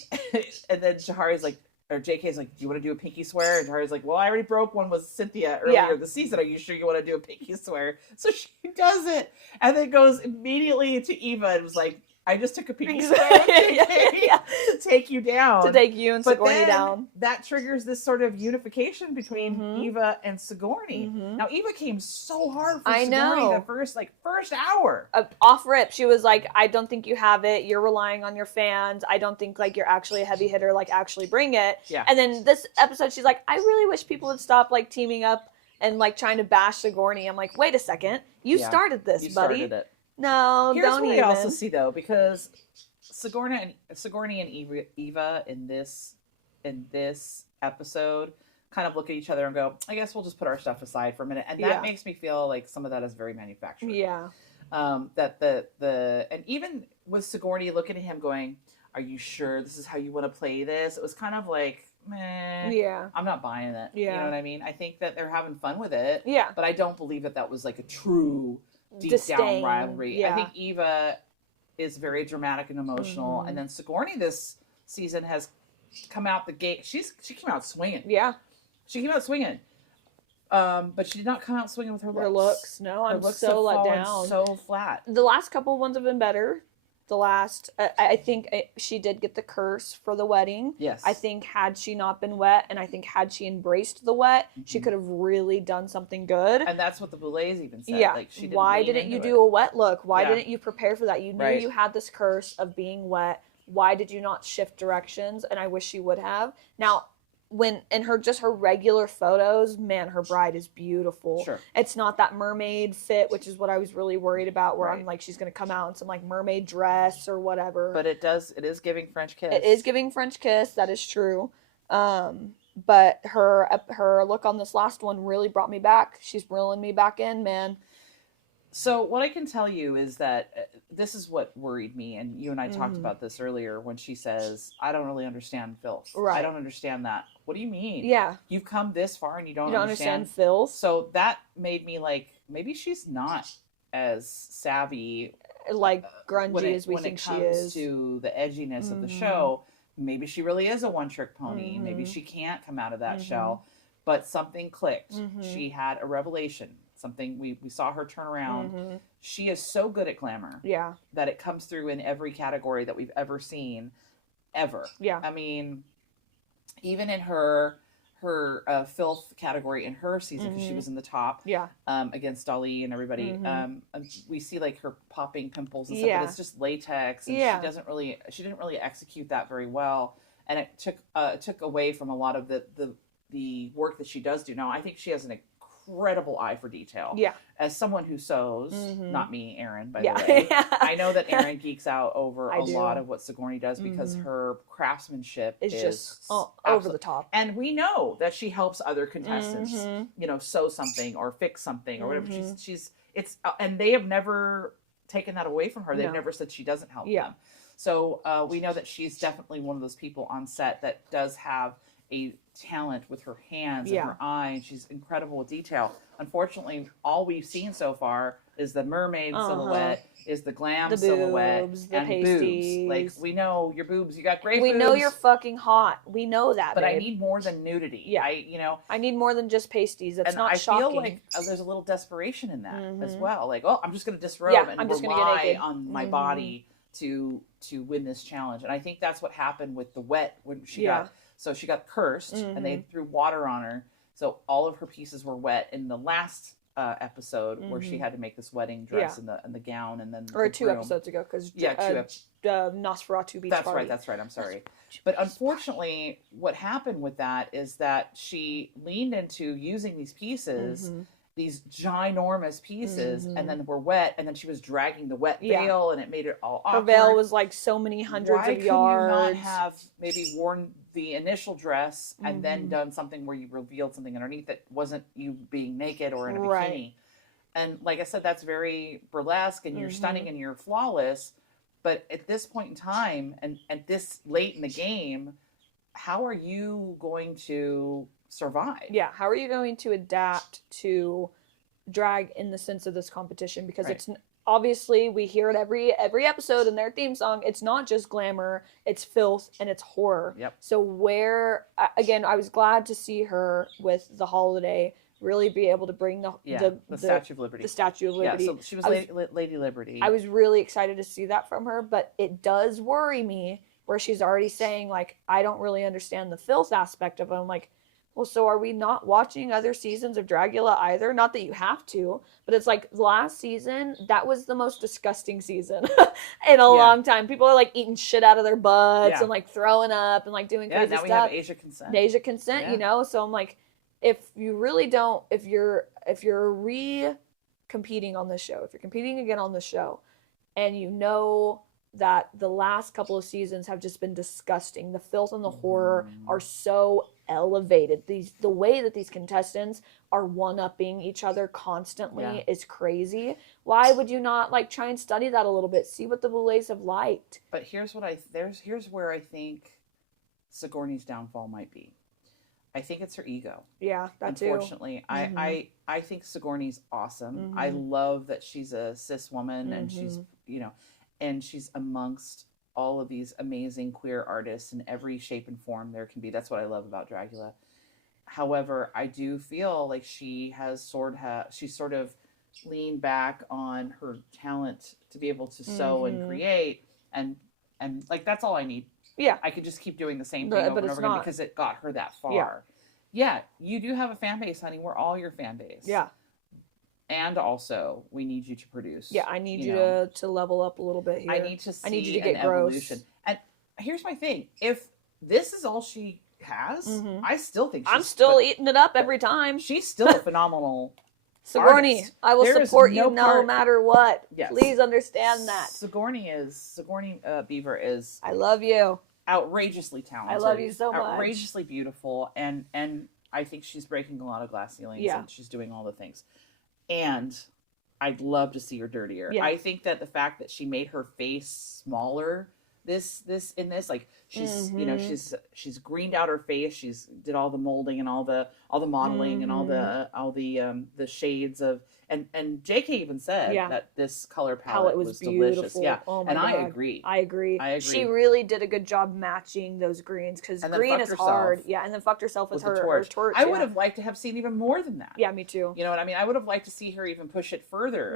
then Jahari's like, or JK's like, do you want to do a pinky swear? And Jahari's like, well, I already broke one with Cynthia earlier this season. Are you sure you want to do a pinky swear? So she does it, and then goes immediately to Eva and was like, I just took a pinky swear to take you down. To take you and Sigourney down. That triggers this sort of unification between Eva and Sigourney. Now, Eva came so hard for Sigourney the first hour. Off rip, she was like, I don't think you have it. You're relying on your fans. I don't think like you're actually a heavy hitter. Like, actually bring it. Yeah. And then this episode, she's like, I really wish people would stop like teaming up and like trying to bash Sigourney. I'm like, wait a second. You started this, buddy. Started it. No, Here's don't what even. I also see though, because Sigourney and Eva in this episode kind of look at each other and go, I guess we'll just put our stuff aside for a minute, and that makes me feel like some of that is very manufactured. Yeah. That the and even with Sigourney looking at him going, are you sure this is how you want to play this? It was kind of like, meh. Yeah. I'm not buying it. Yeah. You know what I mean? I think that they're having fun with it. Yeah. But I don't believe that was like a true deep Disdain. down rivalry. Yeah. I think Eva is very dramatic and emotional, and then Sigourney this season has come out the gate. She came out swinging. Yeah. She came out swinging. But she did not come out swinging with her looks. Her looks. No, I'm so let down. So flat. The last couple ones have been better. The last, I think she did get the curse for the wedding. Yes. I think had she not been wet, and I think had she embraced the wet, she could have really done something good. And that's what the Boulets even said. Yeah. Like, she didn't Why lean didn't into you it. do a wet look? Why didn't you prepare for that? You knew Right. you had this curse of being wet. Why did you not shift directions? And I wish she would have. Now, when in her regular photos, man, her bride is beautiful. Sure. It's not that mermaid fit, which is what I was really worried about, where Right. I'm like, she's gonna come out in some like mermaid dress or whatever. But it is giving French kiss. It is giving French kiss, that is true. But her look on this last one really brought me back. She's reeling me back in, man. So what I can tell you is that this is what worried me, and you and I talked about this earlier when she says, I don't really understand filth. Right. I don't understand that. What do you mean? Yeah. You've come this far and you don't understand filth. So that made me like, maybe she's not as savvy Like grungy as we think she is. When it comes to the edginess of the show. Maybe she really is a one-trick pony. Maybe she can't come out of that shell. But something clicked. She had a revelation. Something we saw her turn around. She is so good at glamour. Yeah. That it comes through in every category that we've ever seen, ever. Yeah. I mean, even in her filth category in her season, because she was in the top. Yeah. Against Dolly and everybody. We see like her popping pimples and stuff, but it's just latex, and she didn't really execute that very well, and it took away from a lot of the work that she does do. Now, I think she has an incredible eye for detail. Yeah. As someone who sews, not me, Erin, by the way. I know that Erin geeks out over a lot of what Sigourney does because her craftsmanship is just over the top. And we know that she helps other contestants, sew something or fix something or whatever. And they have never taken that away from her. They've never said she doesn't help them. So we know that she's definitely one of those people on set that does have a talent with her hands and her eye, and she's incredible with detail. Unfortunately, all we've seen so far is the mermaid silhouette, is the glam silhouette, boobs, the and pasties. boobs. Like, we know your boobs. You got great We boobs. know you're fucking hot. We know that, but babe. I need more than nudity. Yeah. I need more than just pasties. That's not shocking. I feel like there's a little desperation in that as well. Like, I'm just going to disrobe and I'm just gonna rely get naked. on my body to win this challenge. And I think that's what happened with the wet when she got. So she got cursed, and they threw water on her. So all of her pieces were wet in the last episode where she had to make this wedding dress and the gown, and then or the two broom. episodes ago, because Nosferatu Beach That's Party. right. That's right. I'm sorry. But unfortunately, what happened with that is that she leaned into using these pieces, these ginormous pieces, and then were wet, and then she was dragging the wet veil, and it made it all awkward. Her veil was like so many hundreds of yards. Why could you not have maybe worn the initial dress and then done something where you revealed something underneath that wasn't you being naked or in a bikini? And like I said, that's very burlesque, and you're stunning and you're flawless. But at this point in time, and at this late in the game, how are you going to survive? Yeah, how are you going to adapt to drag in the sense of this competition? Because Right. it's obviously, we hear it every episode in their theme song. It's not just glamour, it's filth and it's horror. Yep. So where, again, I was glad to see her with the holiday really be able to bring the Statue of Liberty. The Statue of Liberty. Yeah, so she was Lady Liberty. I was really excited to see that from her, but it does worry me where she's already saying, like, I don't really understand the filth aspect of it. I'm like, well, so are we not watching other seasons of Dragula either? Not that you have to, but it's like last season, that was the most disgusting season in a long time. People are like eating shit out of their butts and like throwing up and like doing crazy stuff. Yeah, now we have Asia consent. Asia consent, you know? So I'm like, if you really don't, if you're competing on this show, if you're competing again on this show, and you know that the last couple of seasons have just been disgusting, the filth and the horror are so elevated. The way that these contestants are one-upping each other constantly is crazy. Why would you not like try and study that a little bit? See what the Boulets have liked. But here's where I think Sigourney's downfall might be. I think it's her ego. Yeah, that too. Unfortunately, I think Sigourney's awesome. I love that she's a cis woman and she's, you know, and she's amongst all of these amazing queer artists in every shape and form there can be. That's what I love about Dragula. However, I do feel like she's sort of leaned back on her talent to be able to sew and create, and like that's all I need. Yeah, I could just keep doing the same thing over and over again because it got her that far. Yeah, you do have a fan base, honey. We're all your fan base. Yeah. And also, we need you to produce. Yeah, I need you to level up a little bit here. I need you to get evolution. And here's my thing: if this is all she has, I still think I'm still eating it up every time. She's still a phenomenal Sigourney, artist. I will support you no matter what. Yes. Please understand that. Sigourney Beaver is. I love you. Outrageously talented. I love you so much. Outrageously beautiful, and I think she's breaking a lot of glass ceilings, and she's doing all the things. And I'd love to see her dirtier. Yeah. I think that the fact that she made her face smaller like she's she's greened out her face, she's did all the molding and all the modeling and all the shades of and JK even said that this color palette was delicious. Yeah. Oh my God. I agree. I agree. She really did a good job matching those greens because green is hard. Yeah, and then fucked herself with her torch. I would have liked to have seen even more than that. Yeah, me too. You know what I mean? I would have liked to see her even push it further.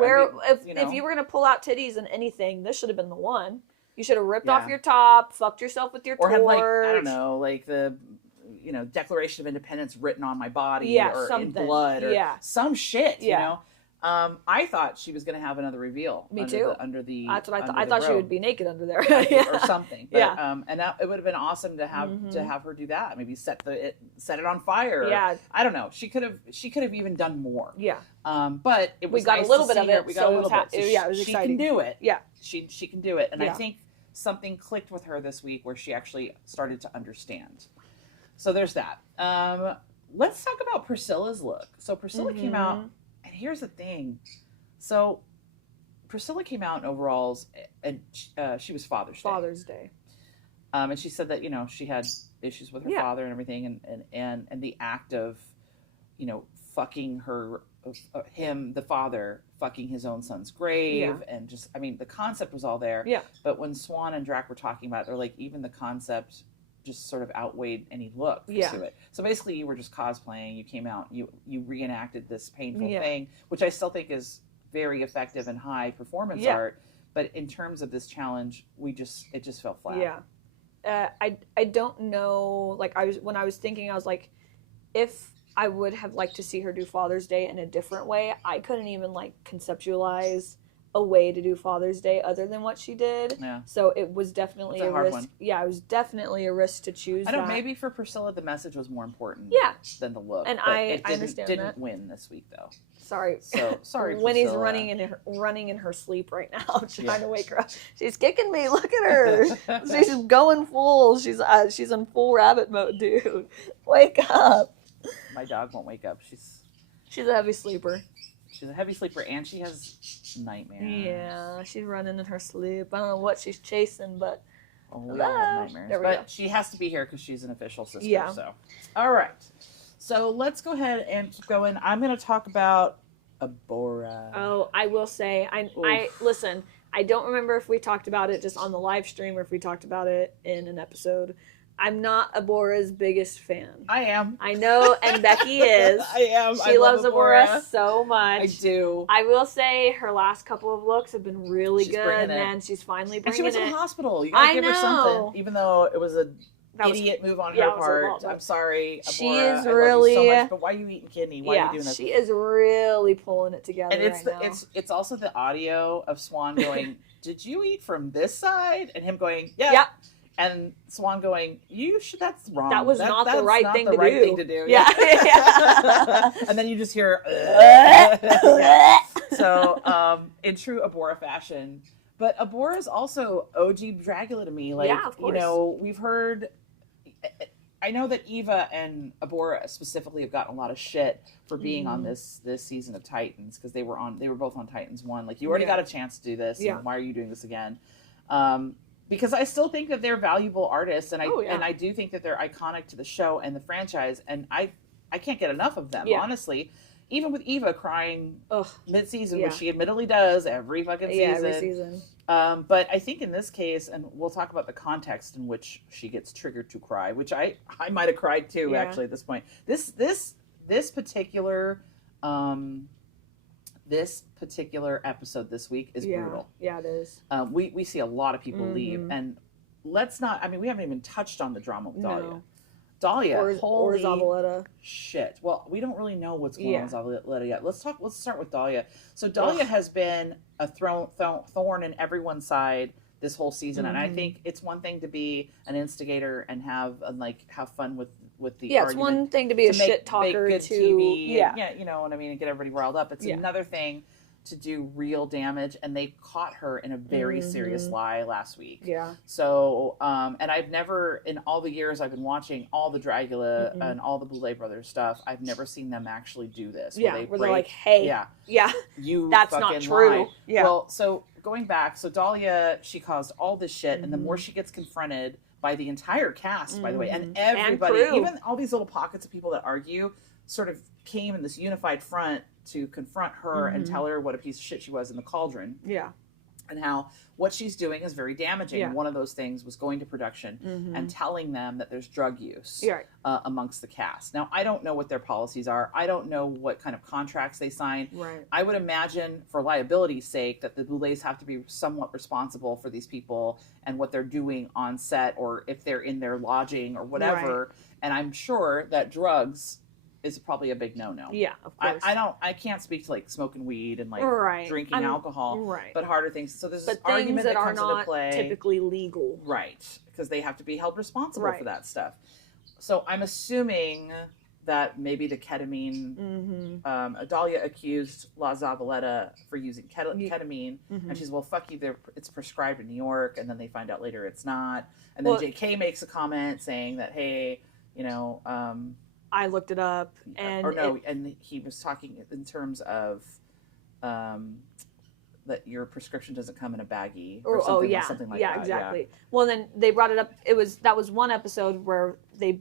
If you were gonna pull out titties in anything, this should have been the one. You should have ripped off your top, fucked yourself with your torch. Or had I don't know, like the Declaration of Independence written on my body or something. In blood or some shit, you know. I thought she was going to have another reveal. Me too. Under the That's what I thought. I thought she would be naked under there or something. But, and that, it would have been awesome to have her do that. Maybe set it on fire. Yeah. I don't know. She could have even done more. Yeah. But it was got nice a little bit of it. We got a little bit. So it was exciting. She can do it. Yeah. She can do it, and I think something clicked with her this week where she actually started to understand. So there's that. Let's talk about Priscilla's look. So Priscilla came out, and here's the thing. So Priscilla came out in overalls, and she was Father's Day. And she said that she had issues with her father and everything, and the act of fucking him, the father, fucking his own son's grave, and just, the concept was all there. Yeah. But when Swan and Drac were talking about it, they're like, even the concept just sort of outweighed any look to it. So basically, you were just cosplaying. You came out, you reenacted this painful thing, which I still think is very effective and high performance art. But in terms of this challenge, it just fell flat. Yeah. I don't know. Like when I was thinking, I was like, if I would have liked to see her do Father's Day in a different way. I couldn't even conceptualize a way to do Father's Day other than what she did. Yeah. So it was definitely a risk. One. Yeah, it was definitely a risk to choose. I know maybe for Priscilla the message was more important. Than the look. And I understand that. It didn't win this week though. Sorry. So sorry. Winnie's running in her sleep right now, trying to wake her up. She's kicking me. Look at her. She's going full. She's in full rabbit mode, dude. Wake up. My dog won't wake up. She's a heavy sleeper. She's a heavy sleeper, and she has nightmares. Yeah, she's running in her sleep. I don't know what she's chasing, but we all have nightmares. But she has to be here because she's an official sister. Yeah. So, all right, So let's go ahead and keep going. I'm going to talk about Abora. Oh, I will say, I listen, I don't remember if we talked about it just on the live stream or if we talked about it in an episode. I'm not Abora's biggest fan. I am. I know, and Becky is. I am. She loves Abora so much. I do. I will say her last couple of looks have been really good, and she's finally bringing it. And she was in the hospital. You gotta give her something, even though it was an idiot move on her part. I'm sorry, Abora. She is I really. Love you so much, but why are you eating kidney? Why are you doing this? She is really pulling it together. And it's also the audio of Swan going, "Did you eat from this side?" And him going, "Yeah." Yep. And Swan going, "You should. That's wrong. That was not the right thing to do." Yeah. And then you just hear. So, in true Abora fashion, but Abora is also OG Dragula to me. Like, of course. We've heard. I know that Eva and Abora specifically have gotten a lot of shit for being on this season of Titans because they were both on Titans 1. Like, you already got a chance to do this. And why are you doing this again? Because I still think that they're valuable artists, and I do think that they're iconic to the show and the franchise, and I can't get enough of them, honestly. Even with Eva crying mid-season, which she admittedly does every fucking season. Every season. But I think in this case, and we'll talk about the context in which she gets triggered to cry, which I might have cried too, actually, at this point. This particular episode this week is brutal. Yeah, it is. We see a lot of people leave, and let's not. I mean, we haven't even touched on the drama with Dahlia. No. Dahlia, or Zavaleta. Shit. Well, we don't really know what's going on with Zavaleta yet. Let's start with Dahlia. So Dahlia has been a thorn in everyone's side this whole season, and I think it's one thing to be an instigator and have fun with the argument. It's one thing to be a shit talker make good to TV and, you know what I mean, and get everybody riled up. It's another thing to do real damage, and they caught her in a very serious lie last week. Yeah. So, and I've never, in all the years I've been watching all the Dragula and all the Boulet Brothers stuff, I've never seen them actually do this. Where they're like, hey, that's not true. Lied. Yeah. Well, so going back, so Dahlia, she caused all this shit, and the more she gets confronted by the entire cast, by the way, and everybody, and even all these little pockets of people that argue, sort of came in this unified front to confront her and tell her what a piece of shit she was in the cauldron. Yeah. And how what she's doing is very damaging. Yeah. One of those things was going to production and telling them that there's drug use amongst the cast. Now, I don't know what their policies are. I don't know what kind of contracts they sign. Right. I would imagine, for liability's sake, that the Boulets have to be somewhat responsible for these people and what they're doing on set, or if they're in their lodging or whatever. Right. And I'm sure that drugs is probably a big no-no. Yeah, of course. I can't speak to like smoking weed and like drinking alcohol, but harder things. So there's this argument that comes into play. Typically legal. Right, because they have to be held responsible for that stuff. So I'm assuming that maybe the ketamine, Dahlia accused La Zavaleta for using ketamine, and she's, well, fuck you, it's prescribed in New York, and then they find out later it's not. And then JK makes a comment saying that, hey, you know, I looked it up, and and he was talking in terms of that your prescription doesn't come in a baggie or something like that. Yeah, exactly. Yeah. Well, then they brought it up. That was one episode where they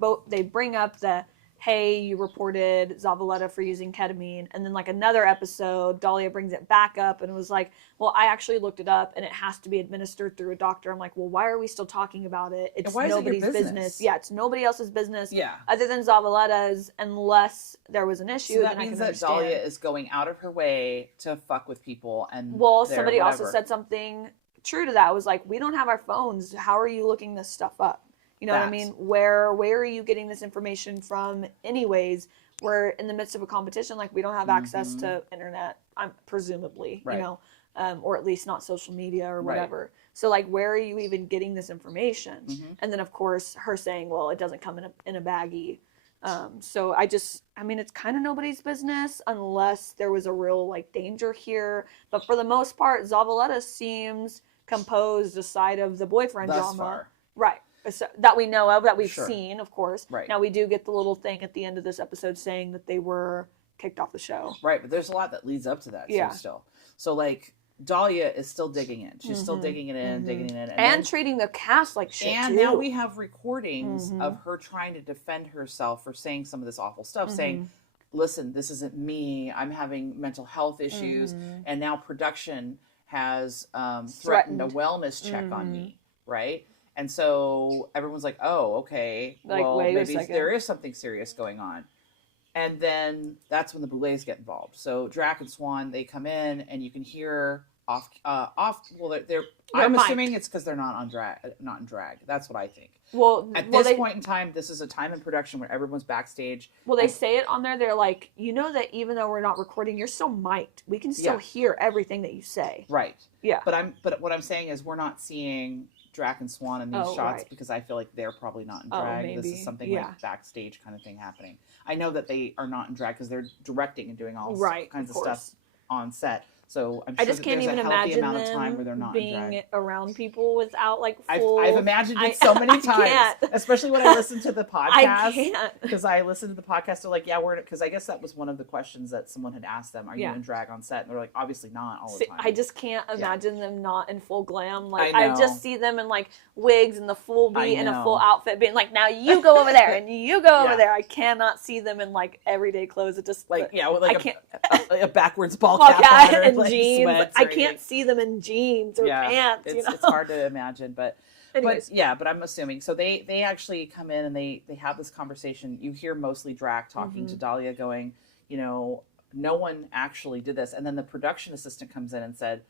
bring up the, hey, you reported Zavaleta for using ketamine, and then like another episode, Dahlia brings it back up and was like, well, I actually looked it up and it has to be administered through a doctor. I'm like, well, why are we still talking about it? It's nobody's business. Yeah, it's nobody else's business. Yeah. Other than Zavaleta's, unless there was an issue. So that means that Dahlia is going out of her way to fuck with people, and somebody also said something true to that. It was like, we don't have our phones. How are you looking this stuff up? You know what I mean? Where are you getting this information from anyways? We're in the midst of a competition. Like, we don't have access to internet, presumably, you know, or at least not social media or whatever. Right. So, like, where are you even getting this information? And then, of course, her saying, well, it doesn't come in a baggie. So I mean, it's kind of nobody's business unless there was a real, like, danger here. But for the most part, Zavaleta seems composed aside of the boyfriend drama. Far. Right. That we know of, that we've seen, of course. Right. Now, we do get the little thing at the end of this episode saying that they were kicked off the show. Right, but there's a lot that leads up to that, too, still. So, like, Dahlia is still digging in. She's still digging it in, digging it in. And treating the cast like shit, and too. now we have recordings of her trying to defend herself for saying some of this awful stuff, saying, listen, this isn't me. I'm having mental health issues. And now production has threatened a wellness check on me, right? And so everyone's like, oh, okay. Like, well, wait a maybe second. there is something serious going on. And then that's when the Boulets get involved. So Drac and Swan, they come in, and you can hear off. Well, they're I'm assuming it's because they're not in drag. That's what I think. Well, at this point in time, this is a time in production where everyone's backstage. Well, they say it on there. They're like, you know that even though we're not recording, you're still mic'd. We can still hear everything that you say. Right. Yeah. But what I'm saying is we're not seeing Drac and Swan in these shots because I feel like they're probably not in drag. Maybe. This is something like backstage kind of thing happening. I know that they are not in drag because they're directing and doing all kinds of stuff on set. So I'm sure I just can't even imagine amount of time where they're not being around people without like full. I've imagined it so many times, especially when I listen to the podcast. I can't because I listened to the podcast. They're like, yeah, we're because I guess that was one of the questions that someone had asked them. Are you in drag on set? And they're like, obviously not all the time. I just can't imagine them not in full glam. Like I just see them in like wigs and the full beat and a full outfit, being like, now you go over there and you go over there. I cannot see them in like everyday clothes. It just like with like I can't a backwards ball cap on, and like jeans. I can't see them in jeans or pants. It's hard to imagine, but I'm assuming. So they actually come in and they have this conversation. You hear mostly Drac talking to Dahlia, going, no one actually did this. And then the production assistant comes in and said,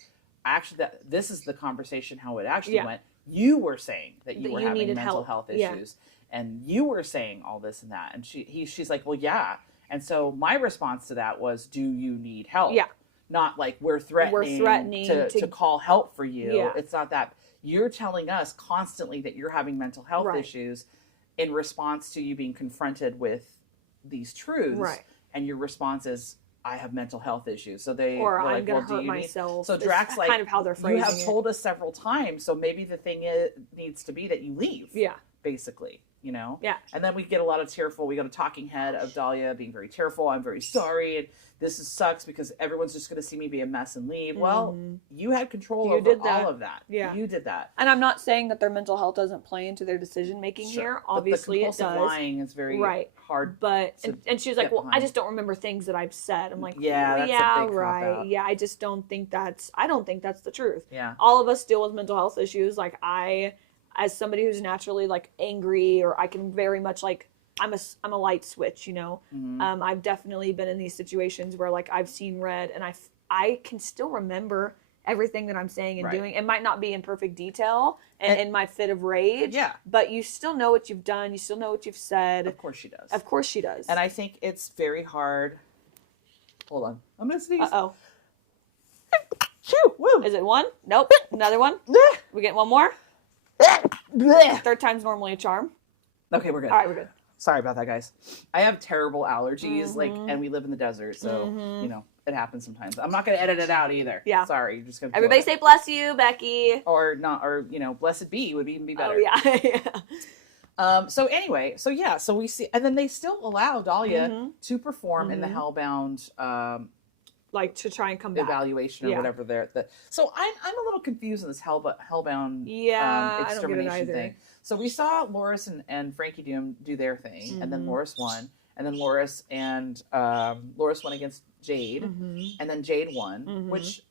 actually, this is the conversation how it actually went. You were saying that you were having mental health issues, and you were saying all this and that. And she's like, well, yeah. And so my response to that was, do you need help? Yeah. Not like we're threatening to call help for you. Yeah. It's not that. You're telling us constantly that you're having mental health issues in response to you being confronted with these truths. Right. And your response is, I have mental health issues. So I'm going to hurt myself. So Drac's like, kind of how they're phrasing you have told us several times, so maybe the thing needs to be that you leave. Yeah. Basically. Yeah. And then we get a lot of tearful. We got a talking head of Dahlia being very tearful. I'm very sorry. And sucks because everyone's just going to see me be a mess and leave. Well, you had control over all of that. Yeah. You did that. And I'm not saying that their mental health doesn't play into their decision making here. Obviously, it does. Lying is very hard. But and she was like, well, I just don't remember things that I've said. I'm like, yeah, right. Yeah, I just don't think that's the truth. Yeah. All of us deal with mental health issues. Like as somebody who's naturally like angry, or I can very much like, I'm a light switch, I've definitely been in these situations where like I've seen red and I can still remember everything that I'm saying and doing. It might not be in perfect detail and in my fit of rage, but you still know what you've done. You still know what you've said. Of course she does. Of course she does. And I think it's very hard. Hold on. I'm going to sneeze. Uh-oh. Shoo, woo. Is it one? Nope. Another one? We get one more? Third time's normally a charm. Okay, we're good. All right, we're good. Sorry about that, guys. I have terrible allergies, and we live in the desert, so it happens sometimes. I'm not going to edit it out either. Yeah. Sorry, you're just going to. Everybody say bless you, Becky. Or not, or blessed be would even be better. Oh yeah. So anyway, so we see, and then they still allow Dahlia to perform in the Hellbound. Like to try and come back. Evaluation or whatever so I'm a little confused in this Hellbound extermination thing. So we saw Loris and Frankie do their thing, and then Loris won, and then Loris won against Jade, and then Jade won, which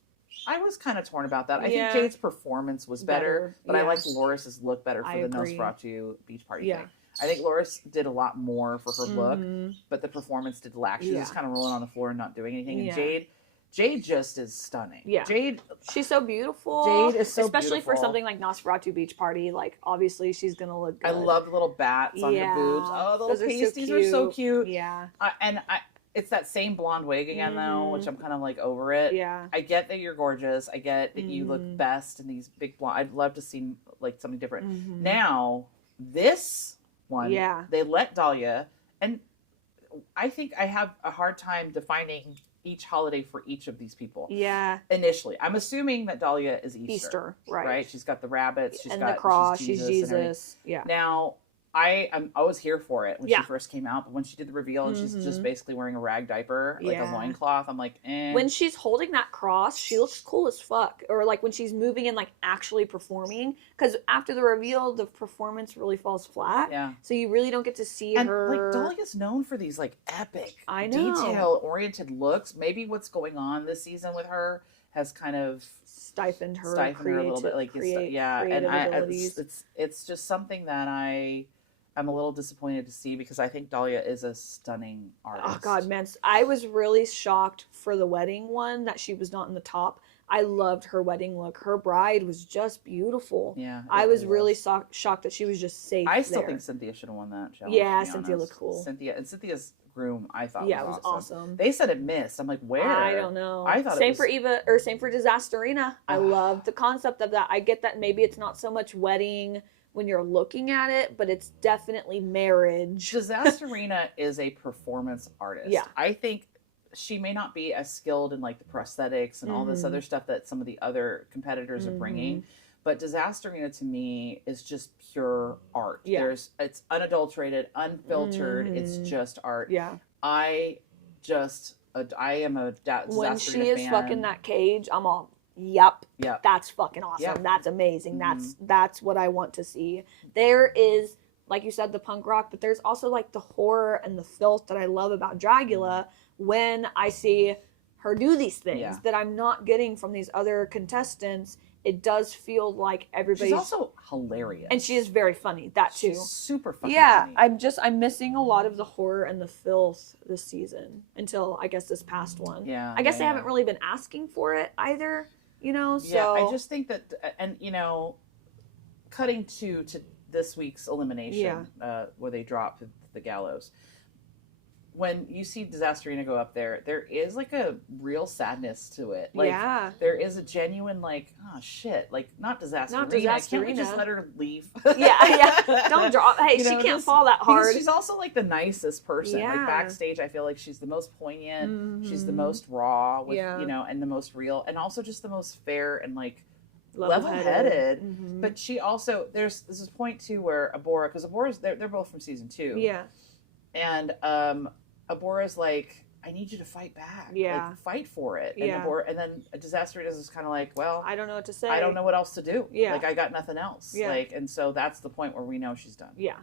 I was kind of torn about that. I think Jade's performance was better, but I liked Loris's look better for the Nosferatu beach party thing. I think Loris did a lot more for her look, but the performance did lack. She was just kind of rolling on the floor and not doing anything. And Jade just is stunning. Yeah. She's so beautiful. Jade is so especially beautiful. For something like Nosferatu Beach Party. Like, obviously, she's going to look good. I love the little bats on her boobs. Oh, the little pasties are so cute. Yeah. It's that same blonde wig again, though, which I'm kind of like over it. Yeah. I get that you're gorgeous. I get that you look best in these big blonde. I'd love to see like something different. Now, this one, they let Dahlia, and I think I have a hard time defining each holiday for each of these people. Yeah. Initially. I'm assuming that Dahlia is Easter. Right. She's got the rabbits. She's and got the cross. She's Jesus. Yeah. Now, I was here for it when Yeah. she first came out, but when she did the reveal and she's just basically wearing a rag diaper, like a loincloth, I'm like, eh. When she's holding that cross, she looks cool as fuck. Or like when she's moving and like actually performing, because after the reveal, the performance really falls flat. Yeah. So you really don't get to see her. Like Dahlia's known for these like epic, I know, detail-oriented looks. Maybe what's going on this season with her has kind of stifened her a little bit. Like abilities. it's just something that I'm a little disappointed to see because I think Dahlia is a stunning artist. Oh God, man! I was really shocked for the wedding one that she was not in the top. I loved her wedding look. Her bride was just beautiful. Yeah, I was really shocked that she was just safe. I still think Cynthia should have won that challenge. Yeah, Cynthia looked cool. Cynthia's groom, I thought, it was awesome. They said it missed. I'm like, where? I don't know. I thought same for Eva, or same for Disasterina. I loved the concept of that. I get that maybe it's not so much wedding when you're looking at it, but it's definitely marriage. Disasterina is a performance artist. Yeah. I think she may not be as skilled in like the prosthetics and all this other stuff that some of the other competitors are bringing, but Disasterina to me is just pure art. Yeah. It's unadulterated, unfiltered. It's just art. Yeah. I am a Disasterina when she is fan. fucking that cage, I'm all, yep, that's fucking awesome. Yep. That's amazing. That's what I want to see. There is, like you said, the punk rock, but there's also like the horror and the filth that I love about Dragula when I see her do these things that I'm not getting from these other contestants. It does feel like everybody's... She's also hilarious. And she is very funny, that too. She's super funny. Yeah, I'm missing a lot of the horror and the filth this season until, I guess, this past one. Yeah. I guess they haven't really been asking for it either, you know, so... Yeah, I just think that, and, you know, cutting to this week's elimination, where they dropped the gallows, when you see Disasterina go up there, there is like a real sadness to it. Like, there is a genuine like, oh shit, like not Disasterina. Can't we just let her leave? Don't drop. Hey, she can't fall that hard. She's also like the nicest person. Like backstage, I feel like she's the most poignant. She's the most raw, with you know, and the most real, and also just the most fair and like level-headed. But she also there's a point too where Abora, because Abora's they're both from season 2. Yeah. And Abora's like, I need you to fight back. Yeah. Like, fight for it. And and then a Disasterina is kind of like, well, I don't know what to say. I don't know what else to do. Yeah. Like, I got nothing else. Yeah. Like, and so that's the point where we know she's done. Yeah.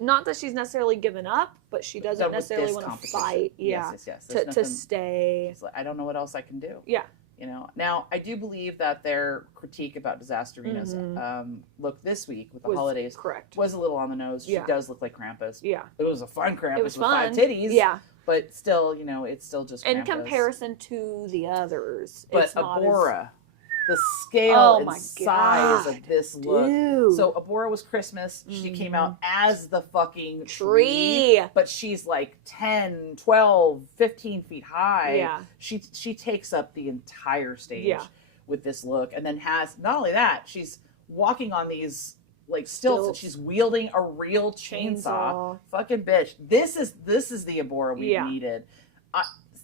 Not that she's necessarily given up, but she doesn't necessarily want to fight. Yeah. Yes. To stay. Like, I don't know what else I can do. Yeah. You know, now I do believe that their critique about Disasterina's look this week with the holidays was a little on the nose. She does look like Krampus. Yeah, it was a fun Krampus with 5 titties. Yeah, but still, you know, it's still just Krampus. In comparison to the others. But Abora, the scale and size of this look. Dude. So Abora was Christmas. She came out as the fucking tree. But she's like 10, 12, 15 feet high. Yeah. She takes up the entire stage with this look. And then has, not only that, she's walking on these like stilts. And she's wielding a real chainsaw. Fucking bitch. This is the Abora we needed.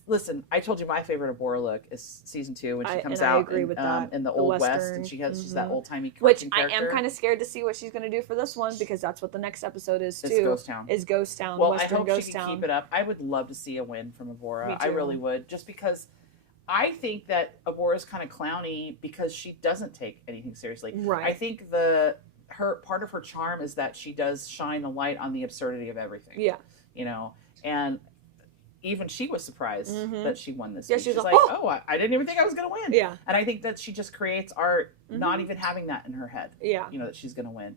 Listen, I told you my favorite Abora look is season 2 when she comes out in the Old West, and she's that old timey which I am kind of scared to see what she's going to do for this one, because that's what the next episode is too. It's Ghost Town. Is Ghost Town. Well, Western I hope Ghost she can Town. keep it up. I would love to see a win from Abora. I really would, just because I think that Abora's kind of clowny because she doesn't take anything seriously. Right. I think part of her charm is that she does shine the light on the absurdity of everything. Yeah. You know, and even she was surprised that she won this. Yeah, she's like, oh, I didn't even think I was going to win. Yeah. And I think that she just creates art, not even having that in her head. Yeah. You know, that she's going to win.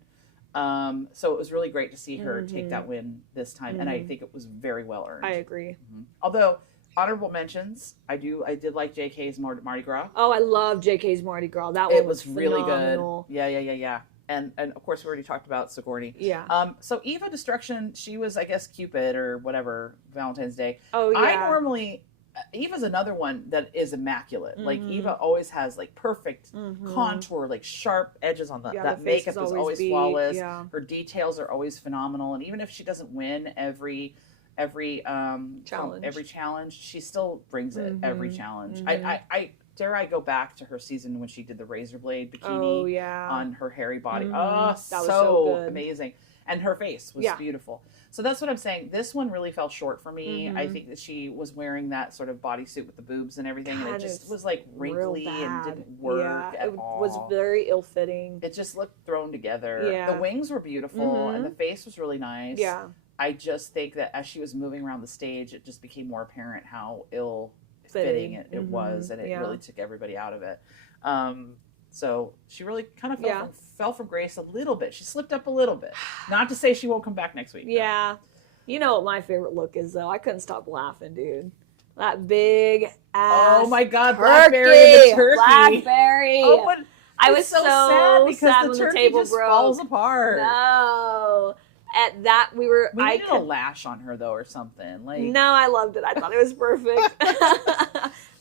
So it was really great to see her take that win this time. And I think it was very well earned. I agree. Although, honorable mentions, I did like JK's Mardi Gras. Oh, I love JK's Mardi Gras. That one was really good. Yeah. And of course, we already talked about Sigourney. Yeah. So Eva Destruction, she was, I guess, Cupid or whatever, Valentine's Day. Oh, yeah. Eva's another one that is immaculate. Like, Eva always has, like, perfect contour, like, sharp edges on that makeup is always flawless. Yeah. Her details are always phenomenal. And even if she doesn't win every challenge, she still brings it every challenge. I dare I go back to her season when she did the razor blade bikini on her hairy body. Oh, that was so good. Amazing. and her face was beautiful. So that's what I'm saying. This one really fell short for me. I think that she was wearing that sort of bodysuit with the boobs and everything, and it just was like wrinkly and didn't work at all. It was very ill-fitting. It just looked thrown together. Yeah. The wings were beautiful, and the face was really nice. Yeah. I just think that as she was moving around the stage, it just became more apparent how ill-fitting it was, and it really took everybody out of it. So she really kind of fell from grace a little bit. She slipped up a little bit. Not to say she won't come back next week. Yeah. You know what my favorite look is, though? I couldn't stop laughing, dude. That big ass. Oh my God, turkey. Blackberry and the turkey. Blackberry. Oh, I was so sad because the turkey table just broke. falls apart. No. At that, we needed a lash on her though, or something. Like, no, I loved it. I thought it was perfect.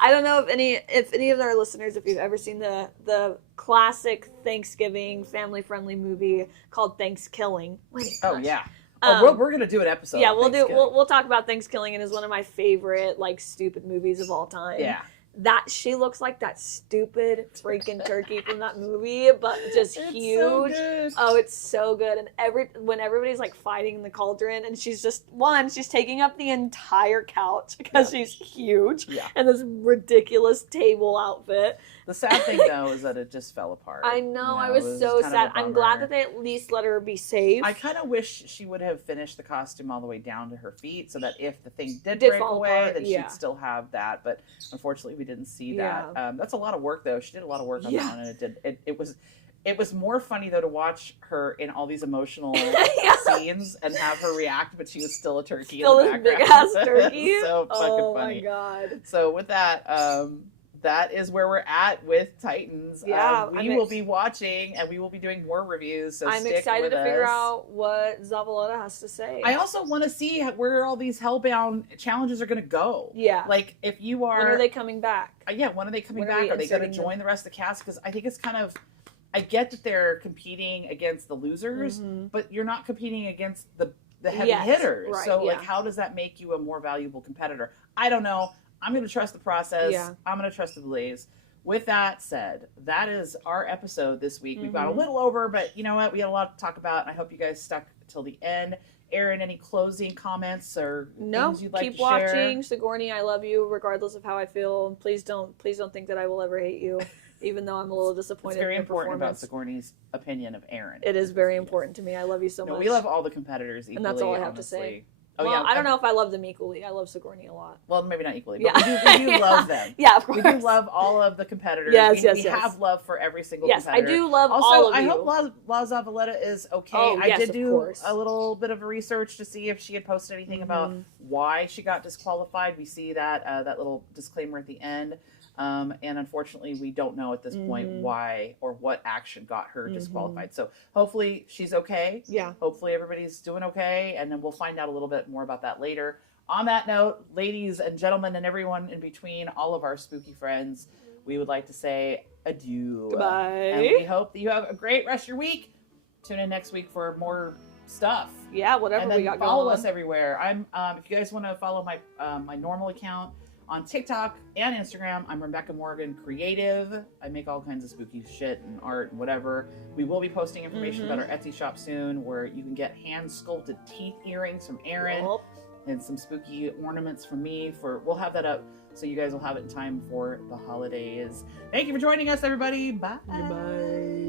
I don't know if any of our listeners, if you've ever seen the classic Thanksgiving family friendly movie called Thanksgiving. Oh yeah. We're gonna do an episode. Yeah, we'll talk about Thanksgiving, and it's one of my favorite like stupid movies of all time. Yeah. That she looks like that stupid freaking turkey from that movie, but just huge. So good. Oh, it's so good. And when everybody's like fighting in the cauldron, and she's taking up the entire couch because she's huge. Yeah. And this ridiculous table outfit. The sad thing though is that it just fell apart. I know, I was so sad. I'm glad that they at least let her be safe. I kind of wish she would have finished the costume all the way down to her feet, so that if the thing did break away, then she'd still have that. But unfortunately, we didn't see that. That's a lot of work though. She did a lot of work on that one, and it was more funny though to watch her in all these emotional scenes and have her react, but she was still a turkey in the background. Big ass turkey. So fucking funny. Oh my God. So with that, that is where we're at with Titans. Yeah, we will be watching, and we will be doing more reviews. So I'm excited to figure out what Zavalotta has to say. I also want to see where all these Hellbound challenges are going to go. Yeah, like if you are, when are they coming back? When are they coming back? Are they going to join the rest of the cast? Because I think it's kind of. I get that they're competing against the losers, but you're not competing against the heavy hitters. Right, so like, how does that make you a more valuable competitor? I don't know. I'm going to trust the process. Yeah. I'm going to trust the Blaze. With that said, that is our episode this week. We've got a little over, but you know what? We had a lot to talk about, and I hope you guys stuck till the end. Erin, any closing comments or things you'd like to share? Keep watching. Sigourney, I love you regardless of how I feel. Please don't think that I will ever hate you, even though I'm a little disappointed. It's very important about Sigourney's opinion of Erin. It is very important to me. I love you so much. We love all the competitors equally. And that's all I have to say. I don't know if I love them equally. I love Sigourney a lot. Well, maybe not equally, but we do love them. Yeah, of course. We do love all of the competitors. Yes, we have love for every single competitor. Yes, I do love also, all of you. I hope La Zavaleta is okay. Oh, I did do a little bit of research to see if she had posted anything about why she got disqualified. We see that little disclaimer at the end. And unfortunately, we don't know at this point why or what action got her disqualified. So hopefully she's okay. Yeah. Hopefully everybody's doing okay. And then we'll find out a little bit more about that later. On that note, ladies and gentlemen and everyone in between, all of our spooky friends, we would like to say adieu. Goodbye. And we hope that you have a great rest of your week. Tune in next week for more stuff. Yeah, whatever we got going on. Follow us everywhere. If you guys want to follow my normal account, on TikTok and Instagram, I'm Rebecca Morgan Creative. I make all kinds of spooky shit and art and whatever. We will be posting information about our Etsy shop soon, where you can get hand-sculpted teeth earrings from Erin and some spooky ornaments from me. We'll have that up so you guys will have it in time for the holidays. Thank you for joining us, everybody. Bye. Goodbye.